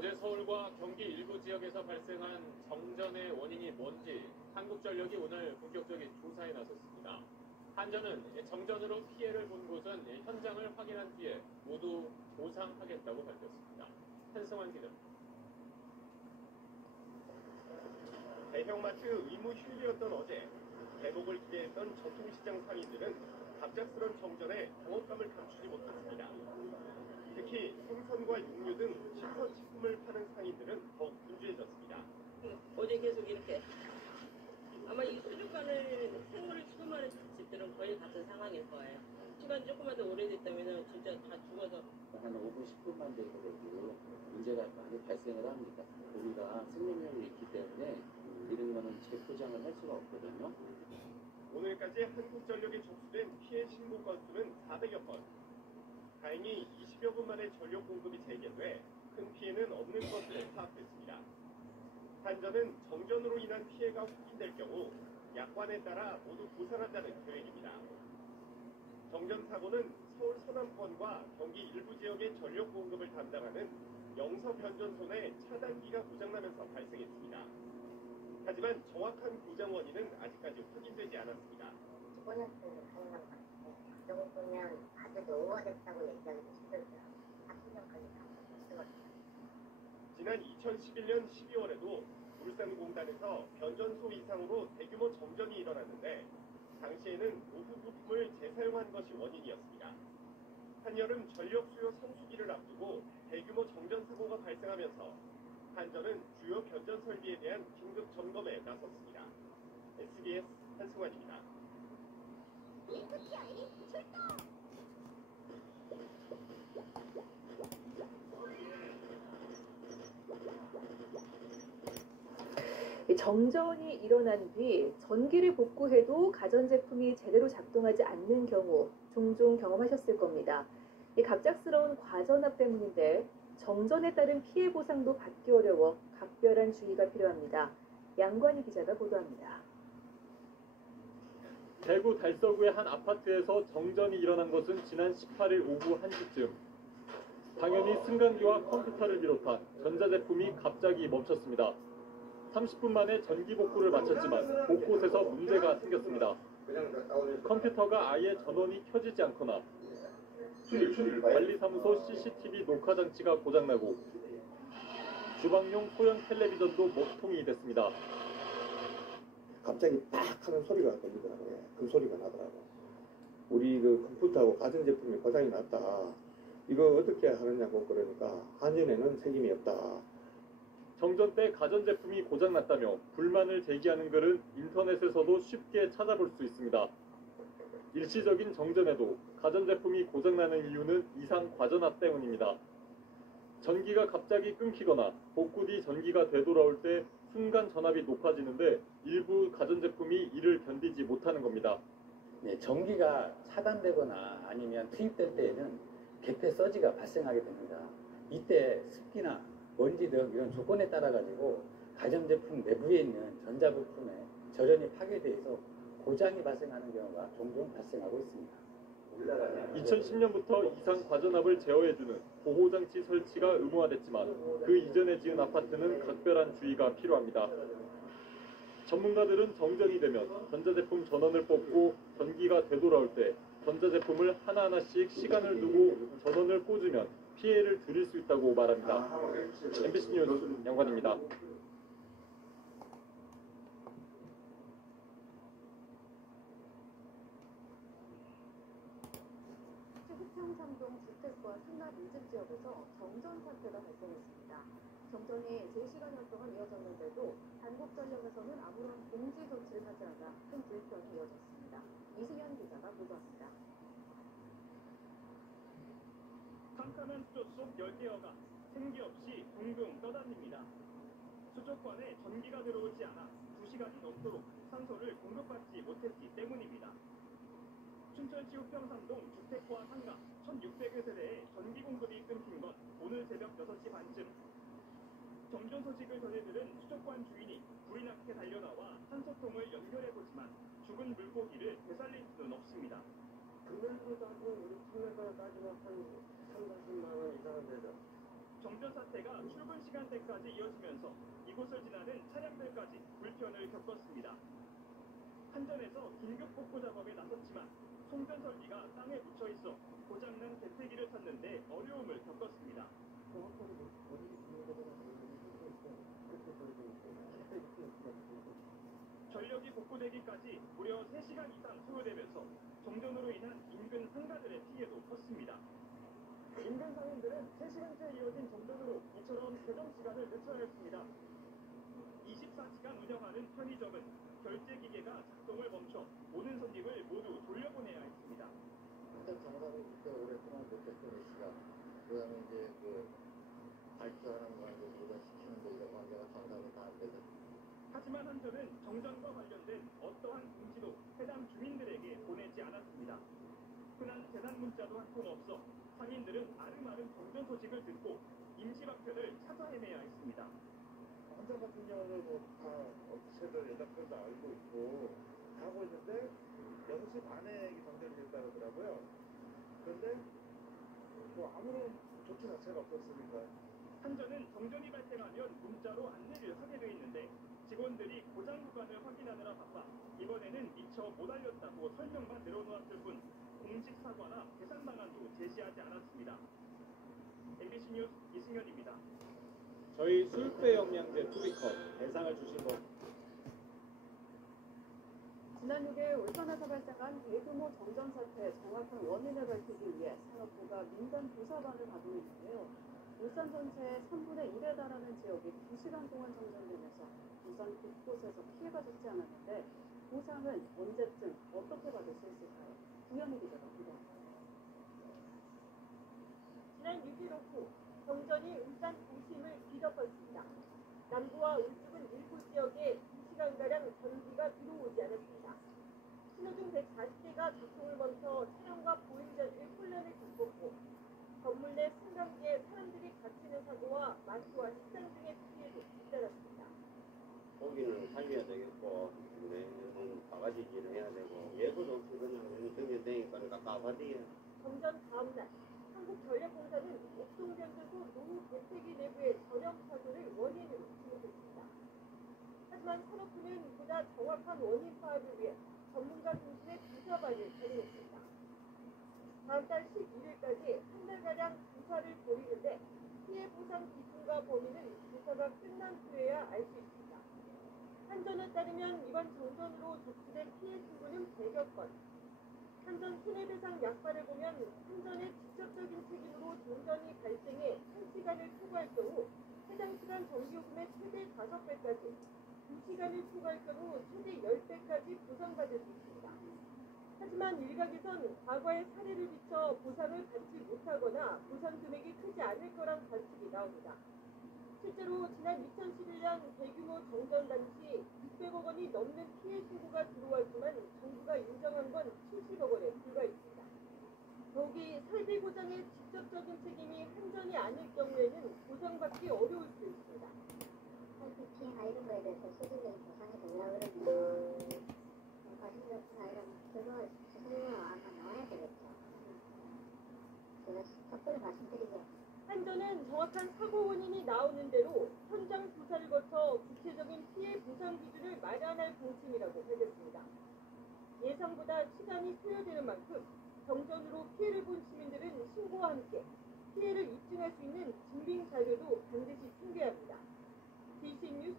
어제 서울과 경기 일부 지역에서 발생한 정전의 원인이 뭔지 한국전력이 오늘 본격적인 조사에 나섰습니다. 한전은 정전으로 피해를 본 곳은 현장을 확인한 뒤에 모두 보상하겠다고 밝혔습니다. 한성환 기자. 대형마트 의무 휴일이었던 어제 회복을 기대했던 전통시장 상인들은 갑작스런 정전에 경악감을 감추지 못했습니다. 특히 생선과 육류 등 신선식품을 파는 상인들은 더욱 분주해졌습니다. 어제 계속 이렇게 아마 이 수족관을 생물을 수금하는 집들은 거의 같은 상황일 거예요. 시간이 조금만 더 오래됐다면 진짜 다 죽어서 한 5분, 10분만 되더라도 문제가 많이 발생을 합니다. 우리가 생명력이 있기 때문에 이런 거는 재포장을 할 수가 없거든요. 오늘까지 한국전력에 접수된 피해 신고 건수는 400여 건. 다행히 20여 분 만에 전력 공급이 재개돼 큰 피해는 없는 것으로 파악됐습니다. 한전은 정전으로 인한 피해가 확인될 경우 약관에 따라 모두 보상한다는 계획입니다. 정전 사고는 서울 서남권과 경기 일부 지역의 전력 공급을 담당하는 영서 변전소 내 차단기가 고장나면서 발생했습니다. 하지만 정확한 고장 원인은 아직까지 확인되지 않았습니다. 보너스를 하는 것 같은데 그 정도면 아주 노후화됐다고 얘기하기도 힘들고요. 40년까지 다 지난 2011년 12월에도 울산공단에서 변전소 이상으로 대규모 정전이 일어났는데 당시에는 노후 부품을 재사용한 것이 원인이었습니다. 한여름 전력 수요 성수기를 앞두고 대규모 정전 사고가 발생하면서 한전은 주요 변전 설비에 대한 긴급 점검에 나섰습니다. SBS 한승환입니다. 정전이 일어난 뒤 전기를 복구해도 가전제품이 제대로 작동하지 않는 경우 종종 경험하셨을 겁니다. 이 갑작스러운 과전압 때문인데 정전에 따른 피해 보상도 받기 어려워 각별한 주의가 필요합니다. 양관희 기자가 보도합니다. 대구 달서구의 한 아파트에서 정전이 일어난 것은 지난 18일 오후 1시쯤. 당연히 승강기와 컴퓨터를 비롯한 전자제품이 갑자기 멈췄습니다. 30분 만에 전기 복구를 마쳤지만 곳곳에서 문제가 생겼습니다. 컴퓨터가 아예 전원이 켜지지 않거나 관리사무소 CCTV 녹화 장치가 고장나고 주방용 소형 텔레비전도 먹통이 됐습니다. 갑자기 팍 하는 소리가 들리더라고요. 그 소리가 나더라고요. 우리 그 컴퓨터하고 가전제품이 고장이 났다. 이거 어떻게 하느냐고 그러니까 한전에는 책임이 없다. 정전 때 가전제품이 고장났다며 불만을 제기하는 글은 인터넷에서도 쉽게 찾아볼 수 있습니다. 일시적인 정전에도 가전제품이 고장나는 이유는 이상 과전압 때문입니다. 전기가 갑자기 끊기거나 복구 뒤 전기가 되돌아올 때 순간 전압이 높아지는데 일부 가전제품이 이를 견디지 못하는 겁니다. 네, 전기가 차단되거나 아니면 투입될 때에는 개폐 서지가 발생하게 됩니다. 이때 습기나 먼지 등 이런 조건에 따라 가지고 가전제품 내부에 있는 전자부품에 절연이 파괴돼서 고장이 발생하는 경우가 종종 발생하고 있습니다. 2010년부터 이상 과전압을 제어해주는 보호장치 설치가 의무화됐지만 그 이전에 지은 아파트는 각별한 주의가 필요합니다. 전문가들은 정전이 되면 전자제품 전원을 뽑고 전기가 되돌아올 때 전자제품을 하나하나씩 시간을 두고 전원을 꽂으면 피해를 줄일 수 있다고 말합니다. MBC 뉴스 양관입니다. 흑평삼동 주택과 상납 밀집 지역에서 정전 사태가 발생했습니다. 정전이 3시간여 동안 이어졌는데도 한국전력에서는 아무런 공지 조치를 하지 않아 큰 불편이 이어졌습니다. 이승현 기자가 보도합니다. 깜깜한 수조 속 열대어가 생기 없이 둥둥 떠다닙니다. 수족관에 전기가 들어오지 않아 2시간이 넘도록 산소를 공급받지 못했기 때문입니다. 춘천시 우평삼동 주택과 상가 1,600여 세대에 전기 공급이 끊긴 건 오늘 새벽 6시 반쯤. 정전 소식을 전해들은 수족관 주인이 불이 나게 달려나와 산소통을 연결해보지만 죽은 물고기를 되살릴 수는 없습니다. 금년도 따지면 우리 국내가 따지면 한 3, 40만 원 이상은 되죠. 정전 정전 사태가 출근 시간대까지 이어지면서 이곳을 지나는 차량들까지 불편을 겪었습니다. 한전에서 긴급 복구 작업에 나섰지만 송전 설비가 땅에 묻혀 있어 고장난 개폐기를 찾는데 어려움을 겪었습니다. 전력이 복구되기까지 무려 3시간 이상 소요되면서 정전으로 인한 인근 상가들의 피해도 컸습니다. 인근 상인들은 3시간째 이어진 정전으로 이처럼 배정 시간을 늦춰야 했습니다. 24시간 운영하는 편의점은 결제 기계가 작동을 멈춰 오는 손님을 모두 돌려보내야 했습니다. 한전 장사를 그때 오랫동안 못했던 시간, 그 다음에 이제 그 발주하는 거 이제 물건 시키는 거 이런 관계가 장사가 다 안 돼서. 하지만 한전은 정전과 관련된 어떠한 공지도 해당 주민들에게 보내지 않았습니다. 흔한 재난 문자도 한 통 없어 상인들은 아름아름 정전 소식을 듣고 임시방편을 찾아 헤매야 했습니다. 한전 같은 경우는 뭐다 업체들 연락처도 알고 있고 다 하고 있는데 6시 반에 정전이 됐다 그러더라고요. 그런데 뭐 아무런 조치 자체가 없었으니까. 한전은 정전이 발생하면 문자로 안내를 하게 돼 있는데 직원들이 고장 구간을 확인하느라 바빠 이번에는 미처 못 알렸다고 설명만 내려놓았을 뿐 공식 사과나 개선 방안도 제시하지 않았습니다. MBC 뉴스 이승현입니다. 저희 수육배 영양제 투비컷 대상을 주신 분 지난 6일 울산에서 발생한 대규모 정전 사태의 정확한 원인을 밝히기 위해 산업부가 민간 조사반을 가동했는데요. 울산 전체의 3분의 1에 달하는 지역이 2시간 동안 정전되면서 울산 곳곳에서 피해가 적지 않았는데 보상은 언제쯤 어떻게 받을 수 있을까요? 구현희 기자가 보도합니다. 지난 6일 오후 정전이 울산 도심을 뒤덮었습니다. 남부와 울주군 일부 지역에 2시간가량 전기가 들어오지 않았습니다. 신호등 140대가 작동을 멈춰 차량과 보행자들이 혼란을 겪었고 건물 내 승강기에 사람들이 갇히는 사고와 마트와 식당 등의 피해도 잇따랐습니다. 고기는 살려야 되겠고 바가지 일을 해야 되고 예고도 없이 그냥 정전되니까 깝깝하대요. 정전 다음 날 한국전력공사는 옥동변조소 노후 배폐기 내부의 전염 사고를 원인으로 지목했습니다. 하지만 산업부는 보다 정확한 원인 파악을 위해 전문가 중심의 조사반을 발행했습니다. 다음 달 11일까지 한 달가량 조사를 벌이는데 피해 보상 기준과 범위는 조사가 끝난 후에야 알 수 있습니다. 한전에 따르면 이번 정전으로 접수된 피해 신고는 100여 건. 한전 손해배상 약관을 보면 한전의 직접적인 책임으로 정전이 발생해 1시간을 초과할 경우 해당 시간 전기요금의 최대 5배까지, 2시간을 초과할 경우 최대 10배까지 보상받을 수 있습니다. 하지만 일각에선 과거의 사례를 비춰 보상을 받지 못하거나 보상 금액이 크지 않을 거란 관측이 나옵니다. 실제로 지난 2011년 대규모 정전 당시 600억 원이 넘는 피해 신고가 들어왔지만 정부가 인정한 건 70억 원에 불과했습니다. 더욱이 설비 고장의 직접적인 책임이 한전이 아닐 경우에는 보상받기 어려울 수 있습니다. 설비 피해나 이런 거에 대해서 실질적인 보상이 되려고 그러면 가심제품이나 이런 그거 수수료가 아마 나와야 되겠죠. 제가 섣불리 말씀드리죠. 한전은 정확한 사고 원인이 나오는 대로 현장 조사를 거쳐 구체적인 피해 보상 기준을 마련할 방침이라고 밝혔습니다. 예상보다 시간이 소요되는 만큼 정전으로 피해를 본 시민들은 신고와 함께 피해를 입증할 수 있는 증빙 자료도 반드시 챙겨야 합니다. BC 뉴스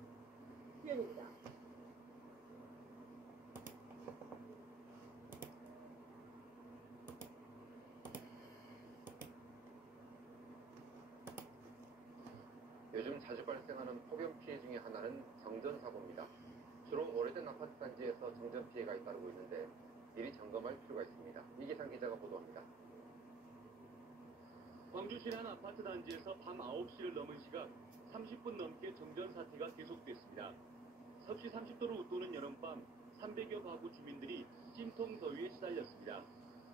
구현입니다. 요즘 자주 발생하는 폭염 피해 중에 하나는 정전 사고입니다. 주로 오래된 아파트 단지에서 정전 피해가 잇따르고 있는데 미리 점검할 필요가 있습니다. 이기상 기자가 보도합니다. 광주시 한 아파트 단지에서 밤 9시를 넘은 시각 30분 넘게 정전 사태가 계속됐습니다. 섭씨 30도를 웃도는 여름밤 300여 가구 주민들이 찜통 더위에 시달렸습니다.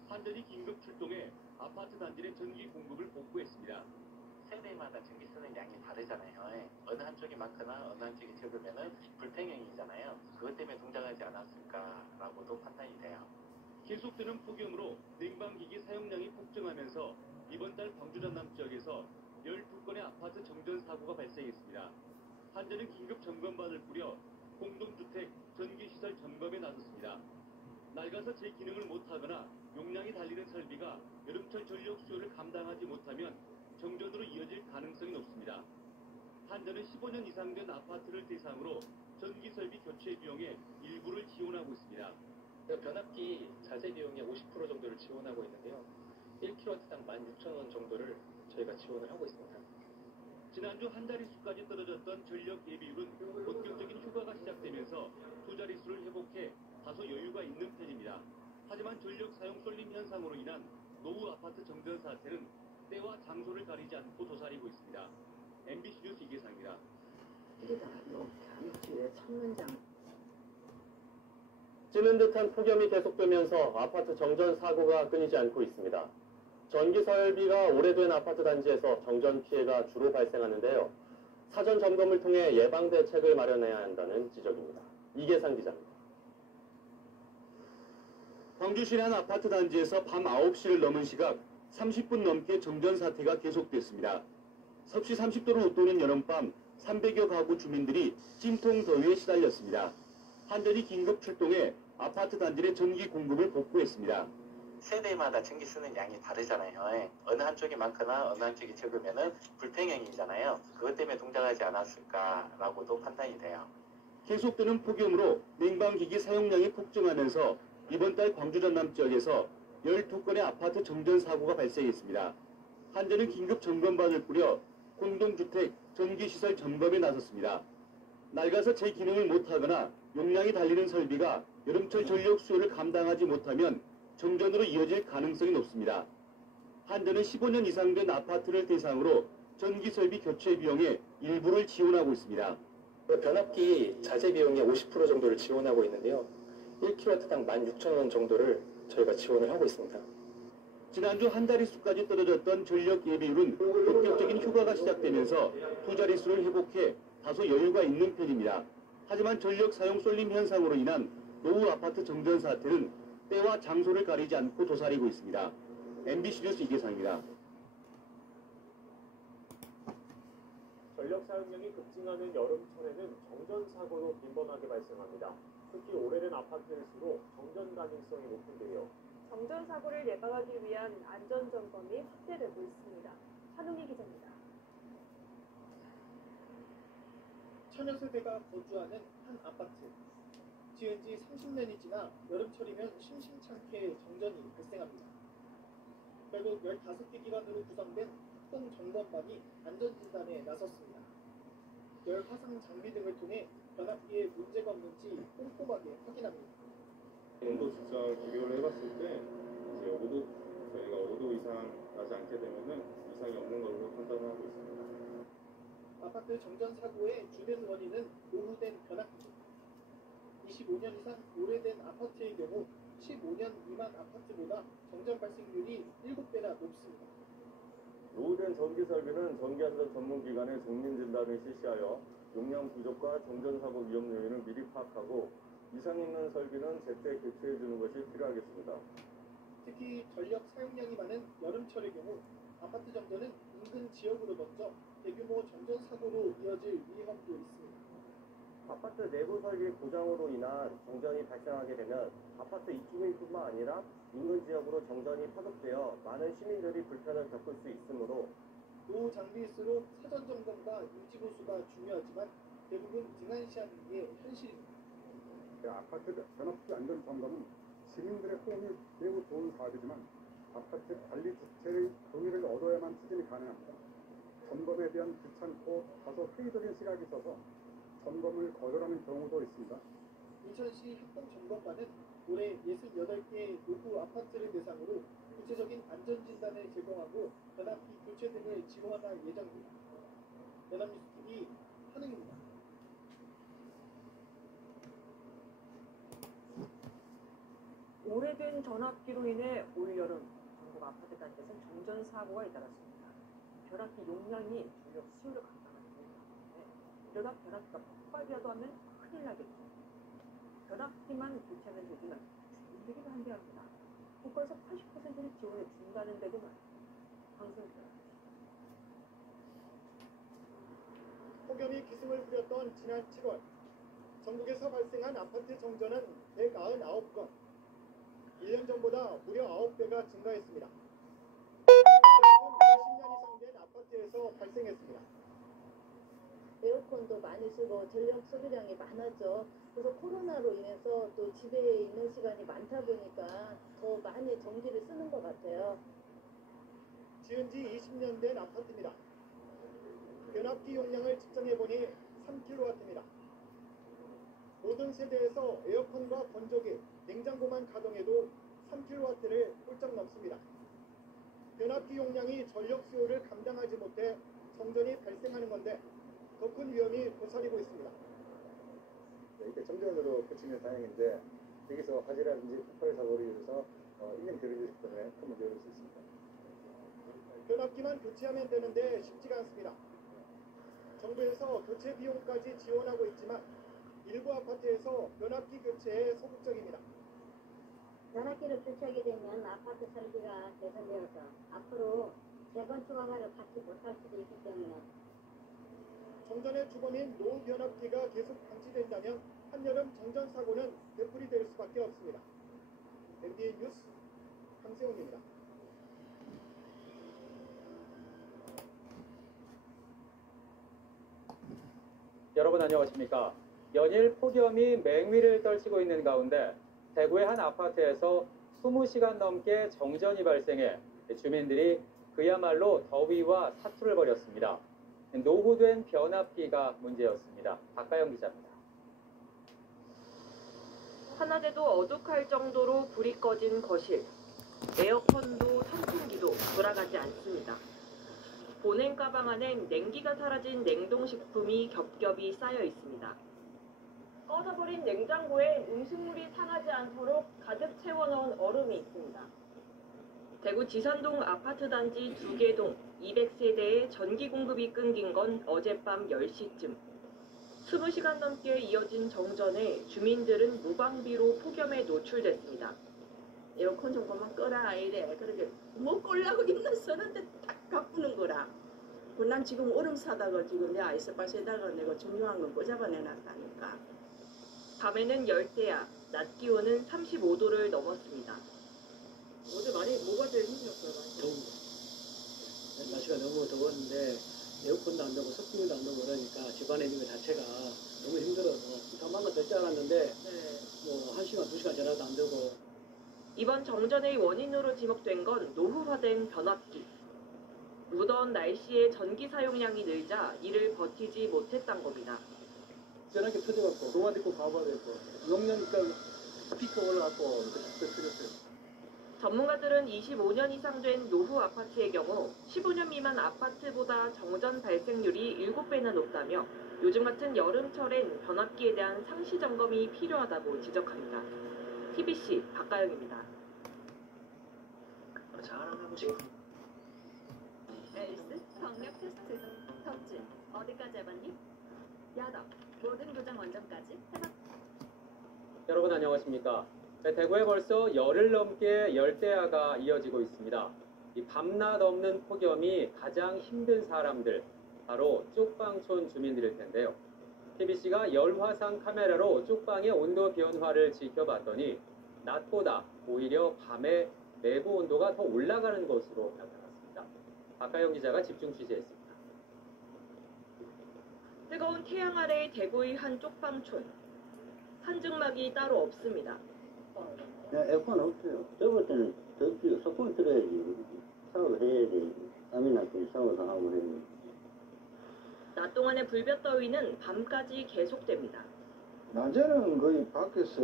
한전이 긴급 출동해 아파트 단지 내 전기 공급을 복구했습니다. 세대마다 전기 쓰는 양이 다르잖아요. 어느 한쪽이 많거나 어느 한쪽이 적으면은 불평형이잖아요. 그것 때문에 동작하지 않았을까라고도 판단이 돼요. 계속되는 폭염으로 냉방기기 사용량이 폭증하면서 이번 달 광주 전남 지역에서 12건의 아파트 정전 사고가 발생했습니다. 한전은 긴급 점검반을 꾸려 공동주택 전기시설 점검에 나섰습니다. 낡아서 제 기능을 못하거나 용량이 달리는 설비가 여름철 전력 수요를 감당하지 못하면 정전으로 이어질 가능성이 높습니다. 한전은 15년 이상 된 아파트를 대상으로 전기 설비 교체 비용의 일부를 지원하고 있습니다. 변압기 자재 비용의 50% 정도를 지원하고 있는데요. 1kW당 16,000원 정도를 저희가 지원을 하고 있습니다. 지난주 한 자릿수까지 떨어졌던 전력 예비율은 본격적인 휴가가 시작되면서 두 자릿수를 회복해 다소 여유가 있는 편입니다. 하지만 전력 사용 쏠림 현상으로 인한 노후 아파트 정전 사태는 때와 장소를 가리지 않고 도사리고 있습니다. MBC 뉴스 이계상입니다. 찌는 듯한 폭염이 계속되면서 아파트 정전 사고가 끊이지 않고 있습니다. 전기 설비가 오래된 아파트 단지에서 정전 피해가 주로 발생하는데요. 사전 점검을 통해 예방 대책을 마련해야 한다는 지적입니다. 이계상 기자입니다. 광주시의 한 아파트 단지에서 밤 9시를 넘은 시각 30분 넘게 정전 사태가 계속됐습니다. 섭씨 30도를 웃도는 여름밤 300여 가구 주민들이 찜통 더위에 시달렸습니다. 한전이 긴급 출동해 아파트 단지 내 전기 공급을 복구했습니다. 세대마다 전기 쓰는 양이 다르잖아요. 어느 한쪽이 많거나 어느 한쪽이 적으면은 불평형이잖아요. 그것 때문에 동작하지 않았을까라고도 판단이 돼요. 계속되는 폭염으로 냉방기기 사용량이 폭증하면서 이번 달 광주 전남 지역에서 12건의 아파트 정전 사고가 발생했습니다. 한전은 긴급 점검반을 꾸려 공동주택 전기시설 점검에 나섰습니다. 낡아서 제 기능을 못하거나 용량이 달리는 설비가 여름철 전력 수요를 감당하지 못하면 정전으로 이어질 가능성이 높습니다. 한전은 15년 이상 된 아파트를 대상으로 전기설비 교체 비용의 일부를 지원하고 있습니다. 변압기 자재 비용의 50% 정도를 지원하고 있는데요. 1kW당 16,000원 정도를 저희가 지원을 하고 있습니다. 지난주 한 자릿수까지 떨어졌던 전력 예비율은 본격적인 휴가가 시작되면서 두 자릿수를 회복해 다소 여유가 있는 편입니다. 하지만 전력 사용 쏠림 현상으로 인한 노후 아파트 정전 사태는 때와 장소를 가리지 않고 도사리고 있습니다. MBC 뉴스 이계상입니다. 전력 사용량이 급증하는 여름철에는 정전 사고도 빈번하게 발생합니다. 특히 오래된 아파트일수록 정전 가능성이 높은데요. 정전 사고를 예방하기 위한 안전 점검이 확대되고 있습니다. 한웅희 기자입니다. 처녀 세대가 거주하는 한 아파트. 지은 지 30년이 지나 여름철이면 심심찮게 정전이 발생합니다. 결국 15개 기관으로 구성된 합동 점검반이 안전진단에 나섰습니다. 열 화상 장비 등을 통해 변압기에 문제가 없는지 꼼꼼하게 확인합니다. 온도 측정 비교를 해봤을 때 이제 5도 저희가 5도 이상 나지 않게 되면은 이상이 없는 걸로 판단을 하고 있습니다. 아파트 정전 사고의 주된 원인은 노후된 변압기입니다. 25년 이상 오래된 아파트의 경우 15년 미만 아파트보다 정전 발생률이 7배나 높습니다. 노후된 전기 설비는 전기안전 전문기관의 정밀 진단을 실시하여 용량 부족과 정전 사고 위험 요인을 미리 파악하고 이상 있는 설비는 제때 교체해 주는 것이 필요하겠습니다. 특히 전력 사용량이 많은 여름철의 경우 아파트 정전은 인근 지역으로 먼저 대규모 정전 사고로 이어질 위험도 있습니다. 아파트 내부 설비 고장으로 인한 정전이 발생하게 되면 아파트 입주민뿐만 아니라 인근 지역으로 정전이 파급되어 많은 시민들이 불편을 겪을 수 있으므로 노후 장비일수록 사전 점검과 유지 보수가 중요하지만 대부분 등한시하는 게 현실입니다. 아파트 변압기 안전 점검은 시민들의 호응이 매우 좋은 사업이지만 아파트 관리 주체의 동의를 얻어야만 추진이 가능합니다. 점검에 대한 귀찮고 다소 회의적인 시각이 있어서 점검을 거절하는 경우도 있습니다. 인천시 합동점검반은 올해 68개 노후 아파트를 대상으로 구체적인 안전진단을 제공하고 변압기 교체 등을 지원할 예정입니다. 연합뉴스TV 한웅입니다. 오래된 전압기로 인해 올여름 전국 아파트 단지에서는 정전 사고가 잇따랐습니다. 변압기 용량이 전력 수요를 감당하지 못하는데 이러다 변압기가 폭발이라도 하면 큰일 나겠죠. 변압기만 교체하면 되지만 주민들이 반대합니다. 국가에서 80%를 지원해 준다는데도 말이죠. 방송입니다. 폭염이 기승을 부렸던 지난 7월 전국에서 발생한 아파트 정전은 199건. 1년 전보다 무려 9배가 증가했습니다. 20년 이상 된 아파트에서 발생했습니다. 에어컨도 많이 쓰고 전력 소비량이 많았죠. 그래서 코로나로 인해서 또 집에 있는 시간이 많다 보니까 더 많이 전기를 쓰는 것 같아요. 지은 지 20년 된 아파트입니다. 변압기 용량을 측정해보니 3kW입니다. 모든 세대에서 에어컨과 건조기, 냉장고만 가동해도 3kW를 훌쩍 넘습니다. 변압기 용량이 전력 수요를 감당하지 못해 정전이 발생하는 건데 더 큰 위험이 도사리고 있습니다. 이렇게 정전으로 그치면 다행인데 여기서 화재라든지 폭발 사고로 인해서 인명 결의를 때문에 큰 문제가 될 수 있습니다. 변압기만 교체하면 되는데 쉽지가 않습니다. 정부에서 교체 비용까지 지원하고 있지만 일부 아파트에서 변압기 교체에 소극적입니다. 변압기를 교체하게 되면 아파트 설비가 개선되어서 앞으로 재건축 허가를 받지 못할 수도 있기 때문에 정전의 주범인 노후 변압기가 계속 방치된다면 한여름 정전 사고는 되풀이될 수밖에 없습니다. MBN 뉴스 강세훈입니다. 여러분 안녕하십니까? 연일 폭염이 맹위를 떨치고 있는 가운데 대구의 한 아파트에서 20시간 넘게 정전이 발생해 주민들이 그야말로 더위와 사투를 벌였습니다. 노후된 변압기가 문제였습니다. 박가영 기자입니다. 하나제도 어둑할 정도로 불이 꺼진 거실. 에어컨도 선풍기도 돌아가지 않습니다. 보냉 가방 안엔 냉기가 사라진 냉동식품이 겹겹이 쌓여 있습니다. 꺼져버린 냉장고에 음식물이 상하지 않도록 가득 채워넣은 얼음이 있습니다. 대구 지산동 아파트 단지 2개 동 200세대의 전기 공급이 끊긴 건 어젯밤 10시쯤. 20시간 넘게 이어진 정전에 주민들은 무방비로 폭염에 노출됐습니다. 에어컨 조금만 끄라 이래. 그렇게 뭐 꼴라고 있는 쓰는데 딱 바꾸는 거라. 난 지금 얼음 사다가 지금 내 아이스박스에다가 내가 중요한 건 꽂아내놨다니까. 밤에는 열대야, 낮 기온은 35도를 넘었습니다. 어제 뭐가 제일 힘들었어요? 더운 거. 날씨가 너무 더웠는데 에어컨도 안 되고 선풍기도 안 되고 그러니까 집안에 있는 것 자체가 너무 힘들어서 잠깐만 될 줄 알았는데 뭐 1시간, 2시간 지나도 안 되고. 이번 정전의 원인으로 지목된 건 노후화된 변압기. 무더운 날씨에 전기 사용량이 늘자 이를 버티지 못했던 겁니다. 전화기 터져갖고 동화 듣고 가버렸고 용량니까 스피커 올라갖고 그때 터졌어요. 전문가들은 25년 이상 된 노후 아파트의 경우 15년 미만 아파트보다 정전 발생률이 7배나 높다며 요즘 같은 여름철엔 변압기에 대한 상시 점검이 필요하다고 지적합니다. TBC 박가영입니다. 자랑하고 싶어. 앨리스 경력 테스트 덕질 어디까지 해봤니? 야덕 모든 교장 원점까지 해봤. 여러분 안녕하십니까? 대구에 벌써 열흘 넘게 열대야가 이어지고 있습니다. 이 밤낮 없는 폭염이 가장 힘든 사람들, 바로 쪽방촌 주민들일 텐데요. TBC가 열화상 카메라로 쪽방의 온도 변화를 지켜봤더니 낮보다 오히려 밤에 내부 온도가 더 올라가는 것으로 나타났습니다. 박가영 기자가 집중 취재했습니다. 뜨거운 태양 아래의 대구의 한 쪽방촌. 한증막이 따로 없습니다. 에어컨 없어요. 저번 때는 덥지. 소풍 틀어야지. 샤워를 해야 돼. 땀이 나서 샤워도 하고 해야 돼. 낮 동안의 불볕더위는 밤까지 계속됩니다. 낮에는 거의 밖에서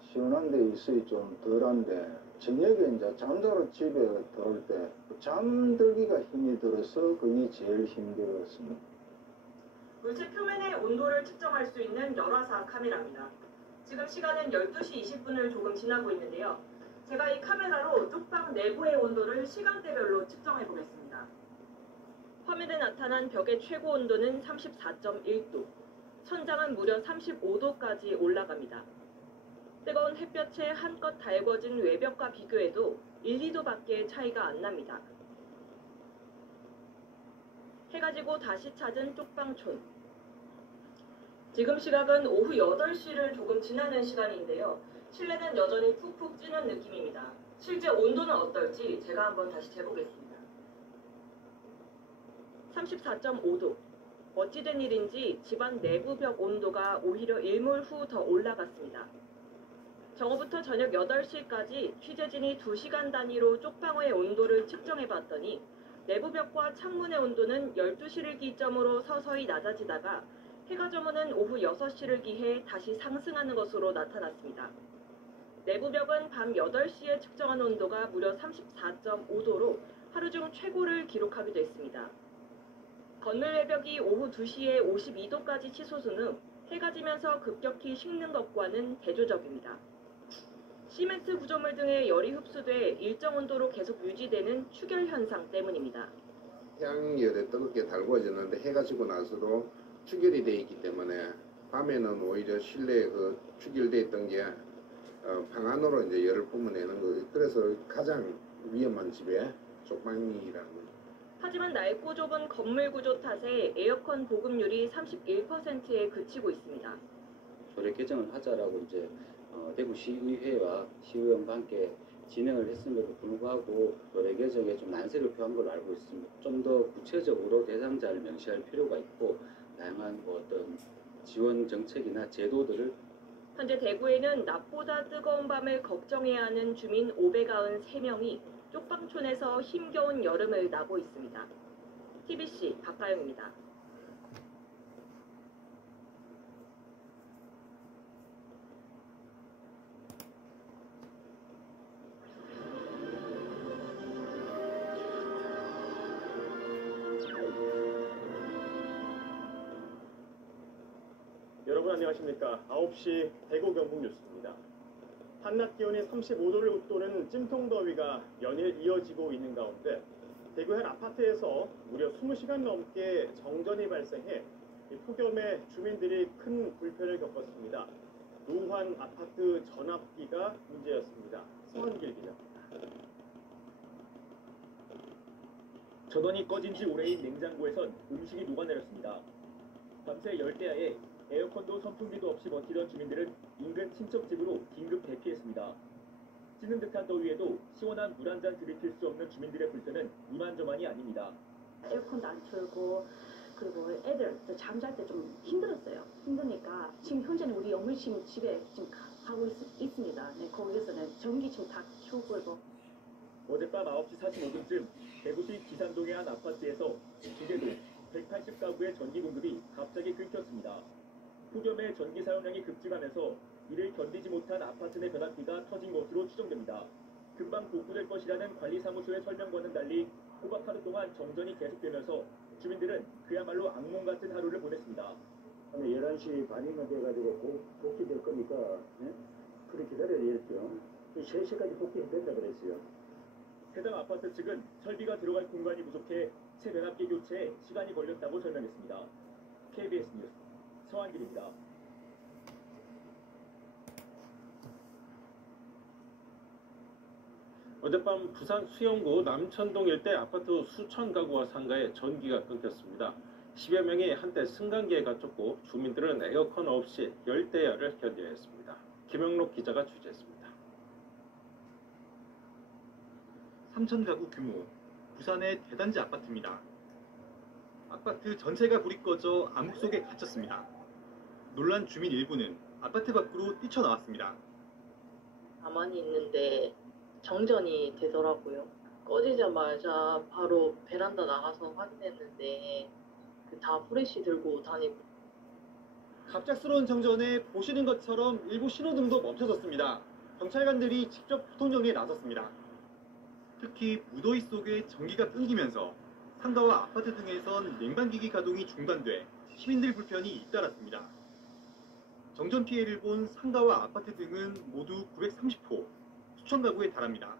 시원한 데 있어야 좀 덜한데 저녁에 이제 잠자러 집에 들어올 때 잠들기가 힘이 들어서 그게 제일 힘들었습니다. 물체 표면의 온도를 측정할 수 있는 열화상 카메라입니다. 지금 시간은 12시 20분을 조금 지나고 있는데요. 제가 이 카메라로 쪽방 내부의 온도를 시간대별로 측정해 보겠습니다. 화면에 나타난 벽의 최고 온도는 34.1도, 천장은 무려 35도까지 올라갑니다. 뜨거운 햇볕에 한껏 달궈진 외벽과 비교해도 1, 2도밖에 차이가 안 납니다. 해가 지고 다시 찾은 쪽방촌. 지금 시각은 오후 8시를 조금 지나는 시간인데요. 실내는 여전히 푹푹 찌는 느낌입니다. 실제 온도는 어떨지 제가 한번 다시 재보겠습니다. 34.5도. 어찌된 일인지 집안 내부 벽 온도가 오히려 일몰 후 더 올라갔습니다. 정오부터 저녁 8시까지 취재진이 2시간 단위로 쪽방어의 온도를 측정해봤더니 내부 벽과 창문의 온도는 12시를 기점으로 서서히 낮아지다가 해가 저무는 오후 6시를 기해 다시 상승하는 것으로 나타났습니다. 내부 벽은 밤 8시에 측정한 온도가 무려 34.5도로 하루 중 최고를 기록하기도 했습니다. 건물 외벽이 오후 2시에 52도까지 치솟은 후 해가 지면서 급격히 식는 것과는 대조적입니다. 시멘트 구조물 등의 열이 흡수돼 일정 온도로 계속 유지되는 축열 현상 때문입니다. 태양열에 뜨겁게 달구어졌는데 해가 지고 나서도 축열이 되어 있기 때문에 밤에는 오히려 실내에 그 축열되어 있던 게 방 안으로 이제 열을 뿜어내는 거예요. 그래서 가장 위험한 집에 쪽방이라는 거예요. 하지만 낡고 좁은 건물 구조 탓에 에어컨 보급률이 31%에 그치고 있습니다. 조례 개정을 하자라고 이제 대구시의회와 시의원과 함께 진행을 했음에도 불구하고 조례 개정에 좀 난색을 표한 걸로 알고 있습니다. 좀 더 구체적으로 대상자를 명시할 필요가 있고 다양한 어떤 지원 정책이나 제도들을 현재 대구에는 낮보다 뜨거운 밤을 걱정해야 하는 주민 593명이 쪽방촌에서 힘겨운 여름을 나고 있습니다. TBC 박가영입니다. 여러분 안녕하십니까. 9시 대구 경북 뉴스입니다. 한낮 기온이 35도를 웃도는 찜통더위가 연일 이어지고 있는 가운데 대구 한 아파트에서 무려 20시간 넘게 정전이 발생해 폭염에 주민들이 큰 불편을 겪었습니다. 노후한 아파트 전압기가 문제였습니다. 서한길 기자입니다. 전원이 꺼진 지 오래인 냉장고에선 음식이 녹아내렸습니다. 밤새 열대야에 에어컨도 선풍기도 없이 버티던 주민들은 인근 친척집으로 긴급 대피했습니다. 찌는 듯한 더위에도 시원한 물 한 잔 들이킬 수 없는 주민들의 불편은 이만저만이 아닙니다. 에어컨도 안 틀고 그리고 애들 잠잘 때 좀 힘들었어요. 힘드니까 지금 현재는 우리 어머니 집에 지금 가고 있습니다. 네, 거기에서는 전기 지금 다 켜고 있고. 어젯밤 9시 45분쯤 대구시 기산동의 한 아파트에서 두개도 180가구의 전기 공급이 갑자기 끊겼습니다. 폭염에 전기 사용량이 급증하면서 이를 견디지 못한 아파트 내 변압기가 터진 것으로 추정됩니다. 금방 복구될 것이라는 관리사무소의 설명과는 달리 꼬박 하루 동안 정전이 계속되면서 주민들은 그야말로 악몽 같은 하루를 보냈습니다. 11시 반이면 돼가지고 복귀될 거니까 그렇게 기다려야 되겠죠. 3시까지 복귀된다 그랬어요. 해당 아파트 측은 설비가 들어갈 공간이 부족해 새 변압기 교체에 시간이 걸렸다고 설명했습니다. KBS 뉴스 서한길입니다. 어젯밤 부산 수영구 남천동 일대 아파트 수천 가구와 상가에 전기가 끊겼습니다. 10여 명이 한때 승강기에 갇혔고 주민들은 에어컨 없이 열대야를 견뎌야 했습니다. 김영록 기자가 취재했습니다. 3,000가구 규모, 부산의 대단지 아파트입니다. 아파트 전체가 불이 꺼져 암흑 속에 갇혔습니다. 놀란 주민 일부는 아파트 밖으로 뛰쳐나왔습니다. 가만히 있는데 정전이 되더라고요. 꺼지자마자 바로 베란다 나가서 확인했는데 다 후레쉬 들고 다니고. 갑작스러운 정전에 보시는 것처럼 일부 신호등도 멈춰졌습니다. 경찰관들이 직접 구통 정리에 나섰습니다. 특히 무더위 속에 전기가 끊기면서 상가와 아파트 등에선 냉방기기 가동이 중단돼 시민들 불편이 잇따랐습니다. 정전 피해를 본 상가와 아파트 등은 모두 930호, 수천 가구에 달합니다.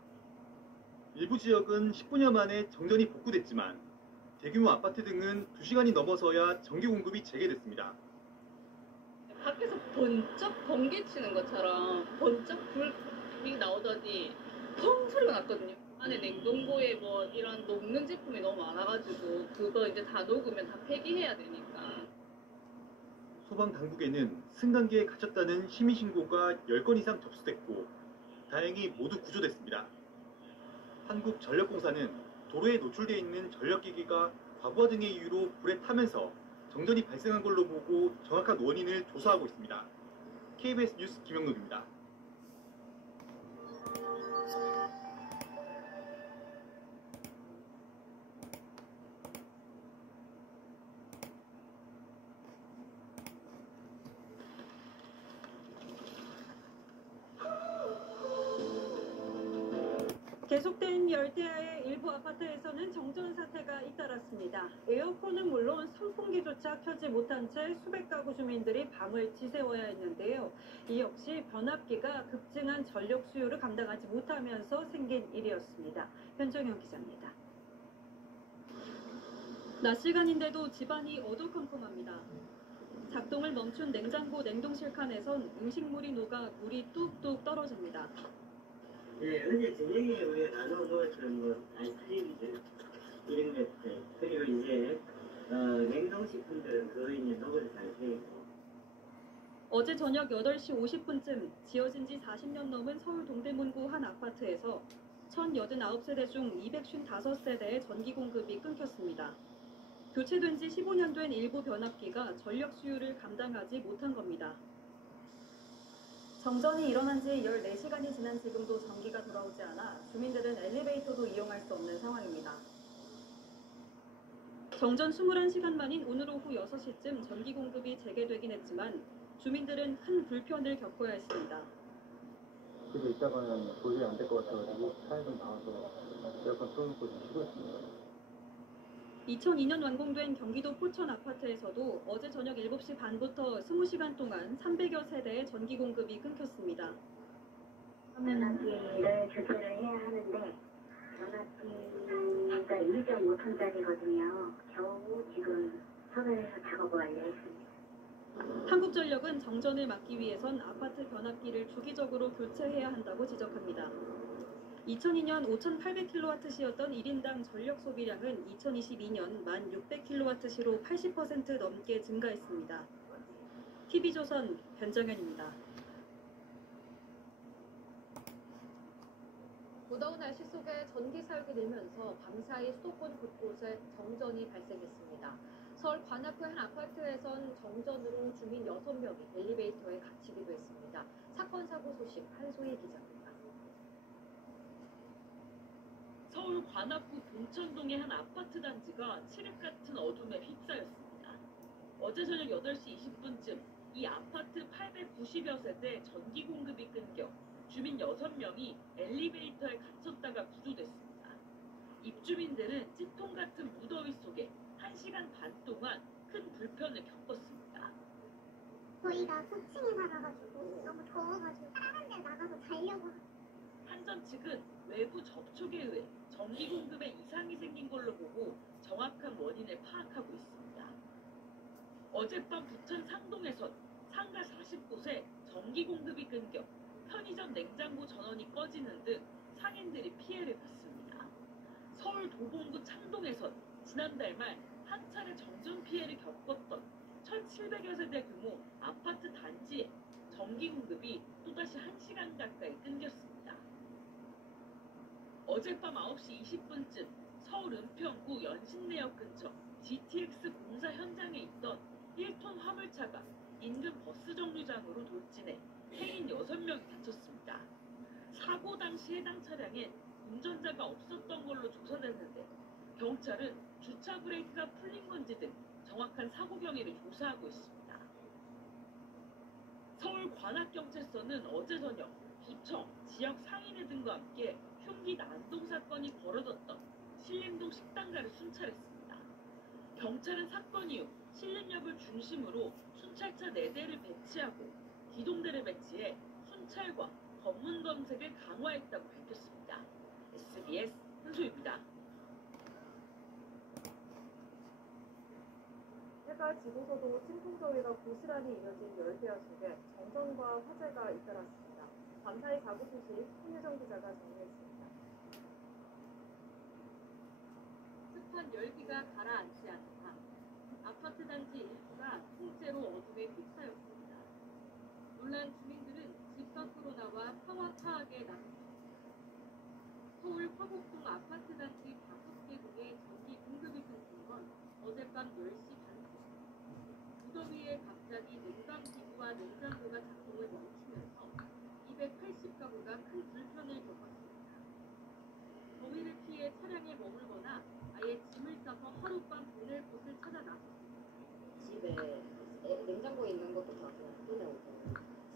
일부 지역은 10분여 만에 정전이 복구됐지만 대규모 아파트 등은 2시간이 넘어서야 전기 공급이 재개됐습니다. 밖에서 번쩍 번개 치는 것처럼 번쩍 불이 나오더니 펑 소리가 났거든요. 안에 냉동고에 뭐 이런 녹는 제품이 너무 많아가지고 그거 이제 다 녹으면 다 폐기해야 되니까. 소방 당국에는 승강기에 갇혔다는 시민 신고가 10건 이상 접수됐고 다행히 모두 구조됐습니다. 한국전력공사는 도로에 노출되어 있는 전력기기가 과부하 등의 이유로 불에 타면서 정전이 발생한 걸로 보고 정확한 원인을 조사하고 있습니다. KBS 뉴스 김영록입니다. 계속된 열대야에 일부 아파트에서는 정전 사태가 잇따랐습니다. 에어컨은 물론 선풍기조차 켜지 못한 채 수백 가구 주민들이 밤을 지새워야 했는데요. 이 역시 변압기가 급증한 전력 수요를 감당하지 못하면서 생긴 일이었습니다. 현정현 기자입니다. 낮 시간인데도 집안이 어두컴컴합니다. 작동을 멈춘 냉장고 냉동실 칸에선 음식물이 녹아 물이 뚝뚝 떨어집니다. 네, 어제 저녁에 우리가 나눠 먹었던 뭐 아이스크림이죠. 이런 것들. 그리고 이제 냉동식품들은 거의 이제 녹은 상태이고. 어제 저녁 8시 50분쯤 지어진 지 40년 넘은 서울 동대문구 한 아파트에서 1089세대 중 255세대의 전기 공급이 끊겼습니다. 교체된 지 15년 된 일부 변압기가 전력 수요를 감당하지 못한 겁니다. 정전이 일어난 지 14시간이 지난 지금도 전기가 돌아오지 않아 주민들은 엘리베이터도 이용할 수 없는 상황입니다. 정전 21시간 만인 오늘 오후 6시쯤 전기 공급이 재개되긴 했지만 주민들은 큰 불편을 겪어야 했습니다. 집에 있다가는 도저히 안 될 것 같아가지고 차에서 나와서 에어컨 틀어놓고 쉬고 있습니다. 2002년 완공된 경기도 포천 아파트에서도 어제 저녁 7시 반부터 20시간 동안 300여 세대의 전기 공급이 끊겼습니다. 변압기를 교체를 해야 하는데 변압기가 2.5톤짜리거든요. 겨우 지금 서면에서 작업을 완료했습니다. 한국전력은 정전을 막기 위해선 아파트 변압기를 주기적으로 교체해야 한다고 지적합니다. 2002년 5,800kWh였던 1인당 전력 소비량은 2022년 1,600kWh로 80% 넘게 증가했습니다. TV조선 변정현입니다. 무더운 날씨 속에 전기 사용이 늘면서 밤사이 수도권 곳곳에 정전이 발생했습니다. 서울 관악구 한 아파트에선 정전으로 주민 6명이 엘리베이터에 갇히기도 했습니다. 사건 사고 소식 한소희 기자입니다. 서울 관악구 봉천동의 한 아파트 단지가 칠흑 같은 어둠에 휩싸였습니다. 어제 저녁 8시 20분쯤 이 아파트 890여 세대 전기 공급이 끊겨 주민 6명이 엘리베이터에 갇혔다가 구조됐습니다. 입주민들은 찌통 같은 무더위 속에 1시간 반 동안 큰 불편을 겪었습니다. 저희가 4층에 살아가지고 너무 더워가지고 다른 데 나가서 자려고. 한전 측은 외부 접촉에 의해 전기 공급에 이상이 생긴 걸로 보고 정확한 원인을 파악하고 있습니다. 어젯밤 부천 상동에선 상가 40곳에 전기 공급이 끊겨 편의점 냉장고 전원이 꺼지는 등 상인들이 피해를 봤습니다. 서울 도봉구 창동에선 지난달 말 한 차례 정전 피해를 겪었던 1,700여 세대 규모 아파트 단지에 전기 공급이 또다시 1시간 가까이 끊겼습니다. 어젯밤 9시 20분쯤 서울 은평구 연신내역 근처 GTX 공사 현장에 있던 1톤 화물차가 인근 버스 정류장으로 돌진해 행인 6명이 다쳤습니다. 사고 당시 해당 차량엔 운전자가 없었던 걸로 조사됐는데 경찰은 주차 브레이크가 풀린 건지 등 정확한 사고 경위를 조사하고 있습니다. 서울 관악경찰서는 어제 저녁 구청, 지역 상인회 등과 함께 흉기 난동 사건이 벌어졌던 신림동 식당가를 순찰했습니다. 경찰은 사건 이후 신림역을 중심으로 순찰차 4대를 배치하고 기동대를 배치해 순찰과 검문 검색을 강화했다고 밝혔습니다. SBS 한소희입니다. 해가 지고서도 찜통더위가 고스란히 이어진 열대야 속에 정전과 화재가 잇따랐습니다. 밤사이 사고 소식 손유정 기자가 정리했습니다. 습한 열기가 가라앉지 않는 밤, 아파트 단지 일부가 통째로 어둠에 화곡동 아파트 단지 5개 동에 전기 공급이 끊긴 건 어젯밤 10시 반쯤. 무더위에 갑자기 냉방기구와 냉장고가 작동을 멈추면서 280가구가 큰 불편을 겪었습니다. 더위를 피해 차량에 머물거나 아예 짐을 싸서 하룻밤 보낼 곳을 찾아 나섰습니다. 집에 냉장고에 있는 것도 다 그냥 꺼내오고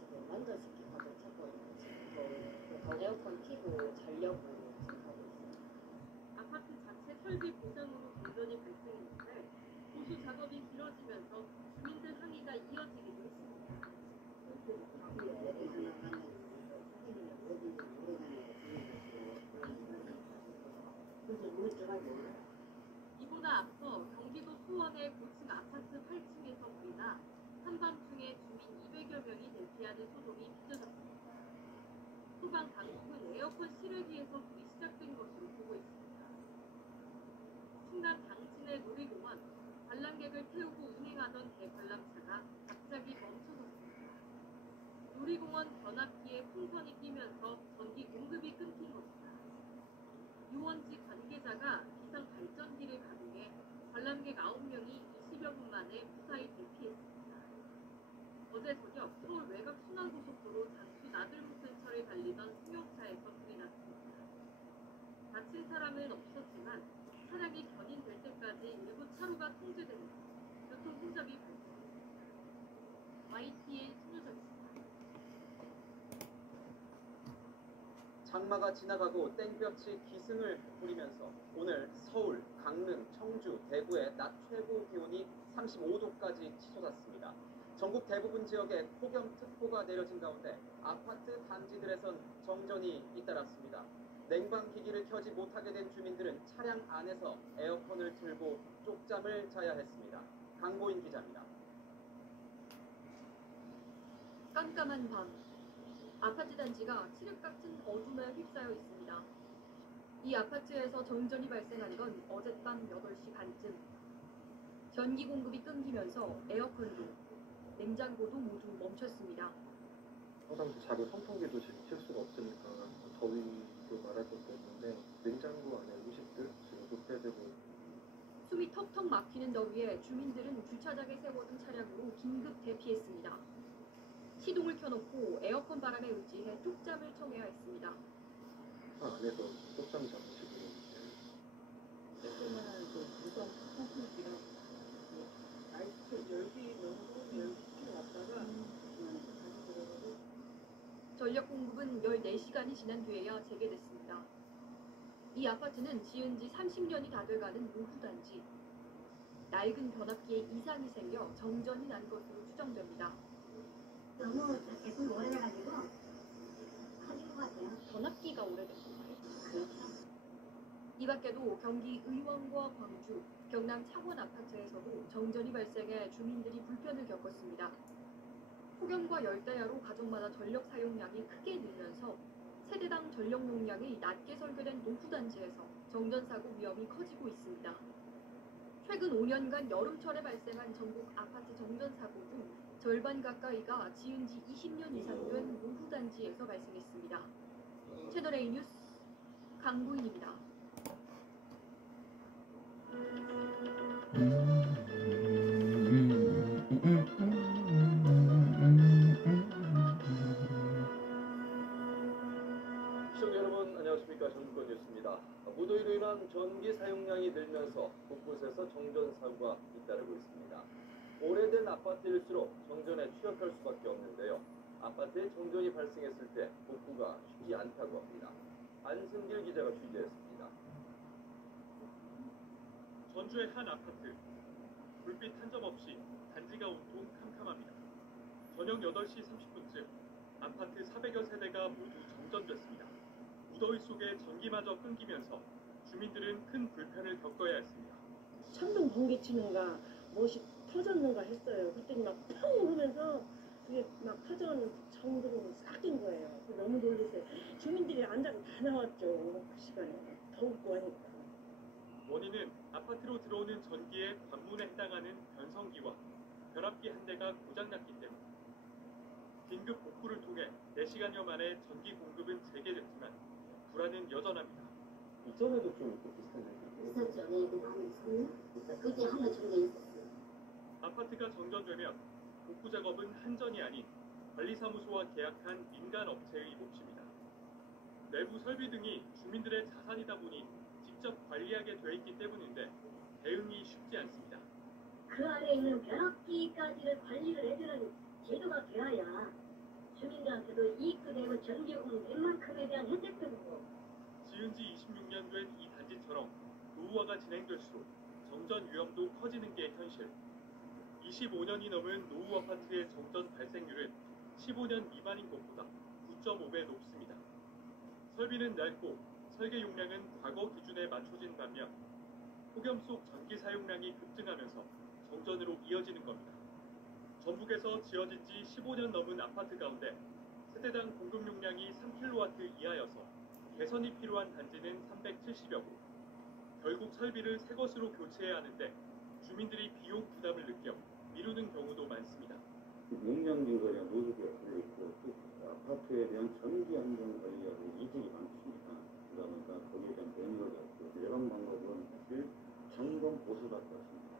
지금 만져짓기 가득 찼거든요. 지금 에어컨 켜고 자려고 지금 하고 있어요. 아파트 자체 설비 고장으로 정전이 발생했는데 보수 작업이 길어지면서 주민들 항의가 이어지기도 했습니다. 이보다 앞서 경기도 수원의 고층 아파트 8층에서 불이나 한밤중에 주민 200여 명이 대피하는 소동이 빚어졌습니다. 소방 당국은 에어컨 실외기에서 불이 시작된 것으로 보고 있습니다. 충남 당진의 놀이공원, 관람객을 태우고 운행하던 대관람차가 갑자기 멈춰섰습니다. 놀이공원 변압기에 풍선이 끼면서 전기 공급이 끊긴 겁니다. 유원지 관계자가 비상 발전기를 가동해 관람객 9명이 20여 분 만에 무사히 대피했습니다. 어제 저녁 서울 외곽 순환고속도로 장수 나들목 근처를 달리던 승용차에서 불이 났습니다. 다친 사람은 없었지만 차량이 견인될 때까지 일부 차로가 통제되면서 교통 혼잡이 발생했습니다. YTN 신유정입니다. 장마가 지나가고 땡볕이 기승을 부리면서 오늘 서울, 강릉, 청주, 대구의 낮 최고 기온이 35도까지 치솟았습니다. 전국 대부분 지역에 폭염특보가 내려진 가운데 아파트 단지들에선 정전이 잇따랐습니다. 냉방기기를 켜지 못하게 된 주민들은 차량 안에서 에어컨을 틀고 쪽잠을 자야 했습니다. 강보인 기자입니다. 깜깜한 밤, 아파트 단지가 칠흑 같은 어둠에 휩싸여 있습니다. 이 아파트에서 정전이 발생한 건 어젯밤 8시 반쯤. 전기 공급이 끊기면서 에어컨도, 냉장고도 모두 멈췄습니다. 항상 작은 선풍기도 지금 켤 수가 없으니까 더위도 말할 것도 없는데 냉장고 안에 음식들 지금 눕혀지고 숨이 턱턱 막히는 더위에 주민들은 주차장에 세워둔 차량으로 긴급 대피했습니다. 시동을 켜놓고 에어컨 바람에 의지해 쪽잠을 청해야 했습니다. 안에서 쪽잠 잠시고 조그마한 그 무선 선풍기랑 아이스 열기 너무 뜨거운 열기 시켜놨다가 다시 들어가고. 전력 공급은 14시간이 지난 뒤에야 재개됐습니다. 이 아파트는 지은 지 30년이 다 돼가는 노후단지. 낡은 변압기에 이상이 생겨 정전이 난 것으로 추정됩니다. 너무 제품 오래돼가지고 커진 것 같아요. 변압기가 오래된 건가요? 그렇죠. 이 밖에도 경기 의왕과 광주, 경남 창원 아파트에서도 정전이 발생해 주민들이 불편을 겪었습니다. 폭염과 열대야로 가정마다 전력 사용량이 크게 늘면서 세대당 전력 용량이 낮게 설계된 노후단지에서 정전사고 위험이 커지고 있습니다. 최근 5년간 여름철에 발생한 전국 아파트 정전사고 중 절반 가까이가 지은 지 20년 이상 된 노후단지에서 발생했습니다. 채널A 뉴스 강부인입니다. 시청자 여러분 안녕하십니까. 전국권 뉴스입니다. 무더위로 인한 전기 사용량이 늘면서 곳곳에서 정전 사고가 잇따르고 있습니다. 오래된 아파트일수록 정전에 취약할 수밖에 없는데요. 아파트에 정전이 발생했을 때 복구가 쉽지 않다고 합니다. 안승길 기자가 취재했습니다. 전주의 한 아파트. 불빛 한 점 없이 단지가 온통 캄캄합니다. 저녁 8시 30분쯤 아파트 400여 세대가 모두 정전됐습니다. 무더위 속에 전기마저 끊기면서 주민들은 큰 불편을 겪어야 했습니다. 천둥 번개 치는가 무엇이 터졌는가 했어요. 그랬더니 막펑 하면서 그게 막 터져는 정도로 싹 된 거예요. 너무 놀랐어요. 주민들이 안장 다 나왔죠. 그 시간에 더웠고 하니까. 원인은 아파트로 들어오는 전기의 관문에 해당하는 변성기와 변압기 한 대가 고장났기 때문입니다. 긴급 복구를 통해 4시간여 만에 전기 공급은 재개됐지만 불안은 여전합니다. 이전에도 좀 이렇게 비슷한 일이 있었죠. 네, 그 많이 있었어요. 그때 한번 준게 있었어요. 아파트가 정전되면 복구 작업은 한전이 아닌 관리사무소와 계약한 민간 업체의 몫입니다. 내부 설비 등이 주민들의 자산이다 보니 직접 관리하게 돼 있기 때문인데 대응이 쉽지 않습니다. 그 안에 있는 변압기까지를 관리를 해주는 제도가 되어야 주민들한테도 이익도 되고 전기요금 웬만큼에 대한 혜택도 되고. 지은 지 26년 된 이 단지처럼 노후화가 진행될수록 정전 위험도 커지는 게 현실. 25년이 넘은 노후 아파트의 정전 발생률은 15년 미만인 것보다 9.5배 높습니다. 설비는 낡고 설계 용량은 과거 기준에 맞춰진 반면 폭염 속 전기 사용량이 급증하면서 정전으로 이어지는 겁니다. 전북에서 지어진 지 15년 넘은 아파트 가운데 세대당 공급 용량이 3kW 이하여서 개선이 필요한 단지는 370여 곳. 결국 설비를 새 것으로 교체해야 하는데 주민들이 비용 부담을 느껴 미루는 경우도 많습니다. 용량 증가량 노숙이 없어있고 또 아파트에 대한 전기 안전 관리하고 이직이 많습니다. 그러다 보니까 거기에 대한 매뉴얼이 없고 예방 방법은 사실 점검 보수밖에 없습니다.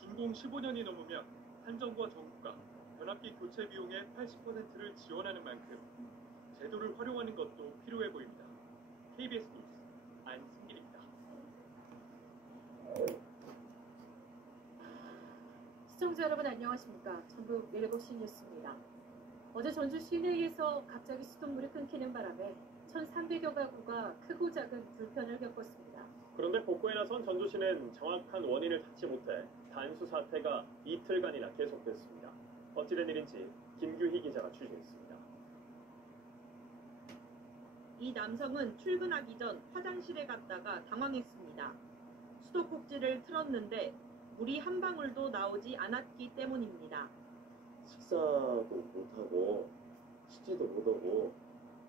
준공 15년이 넘으면 한전과 정부가 변압기 교체 비용의 80%를 지원하는 만큼 제도를 활용하는 것도 필요해 보입니다. KBS 뉴스 안승길입니다. 시청자 여러분 안녕하십니까. 전북 7시 뉴스입니다. 어제 전주 시내에서 갑자기 수돗물이 끊기는 바람에 1,300여 가구가 크고 작은 불편을 겪었습니다. 그런데 복구에 나선 전주시는 정확한 원인을 찾지 못해 단수 사태가 이틀간이나 계속됐습니다. 어찌된 일인지 김규희 기자가 취재했습니다. 이 남성은 출근하기 전 화장실에 갔다가 당황했습니다. 수도꼭지를 틀었는데 물이 한 방울도 나오지 않았기 때문입니다. 식사도 못하고 씻지도 못하고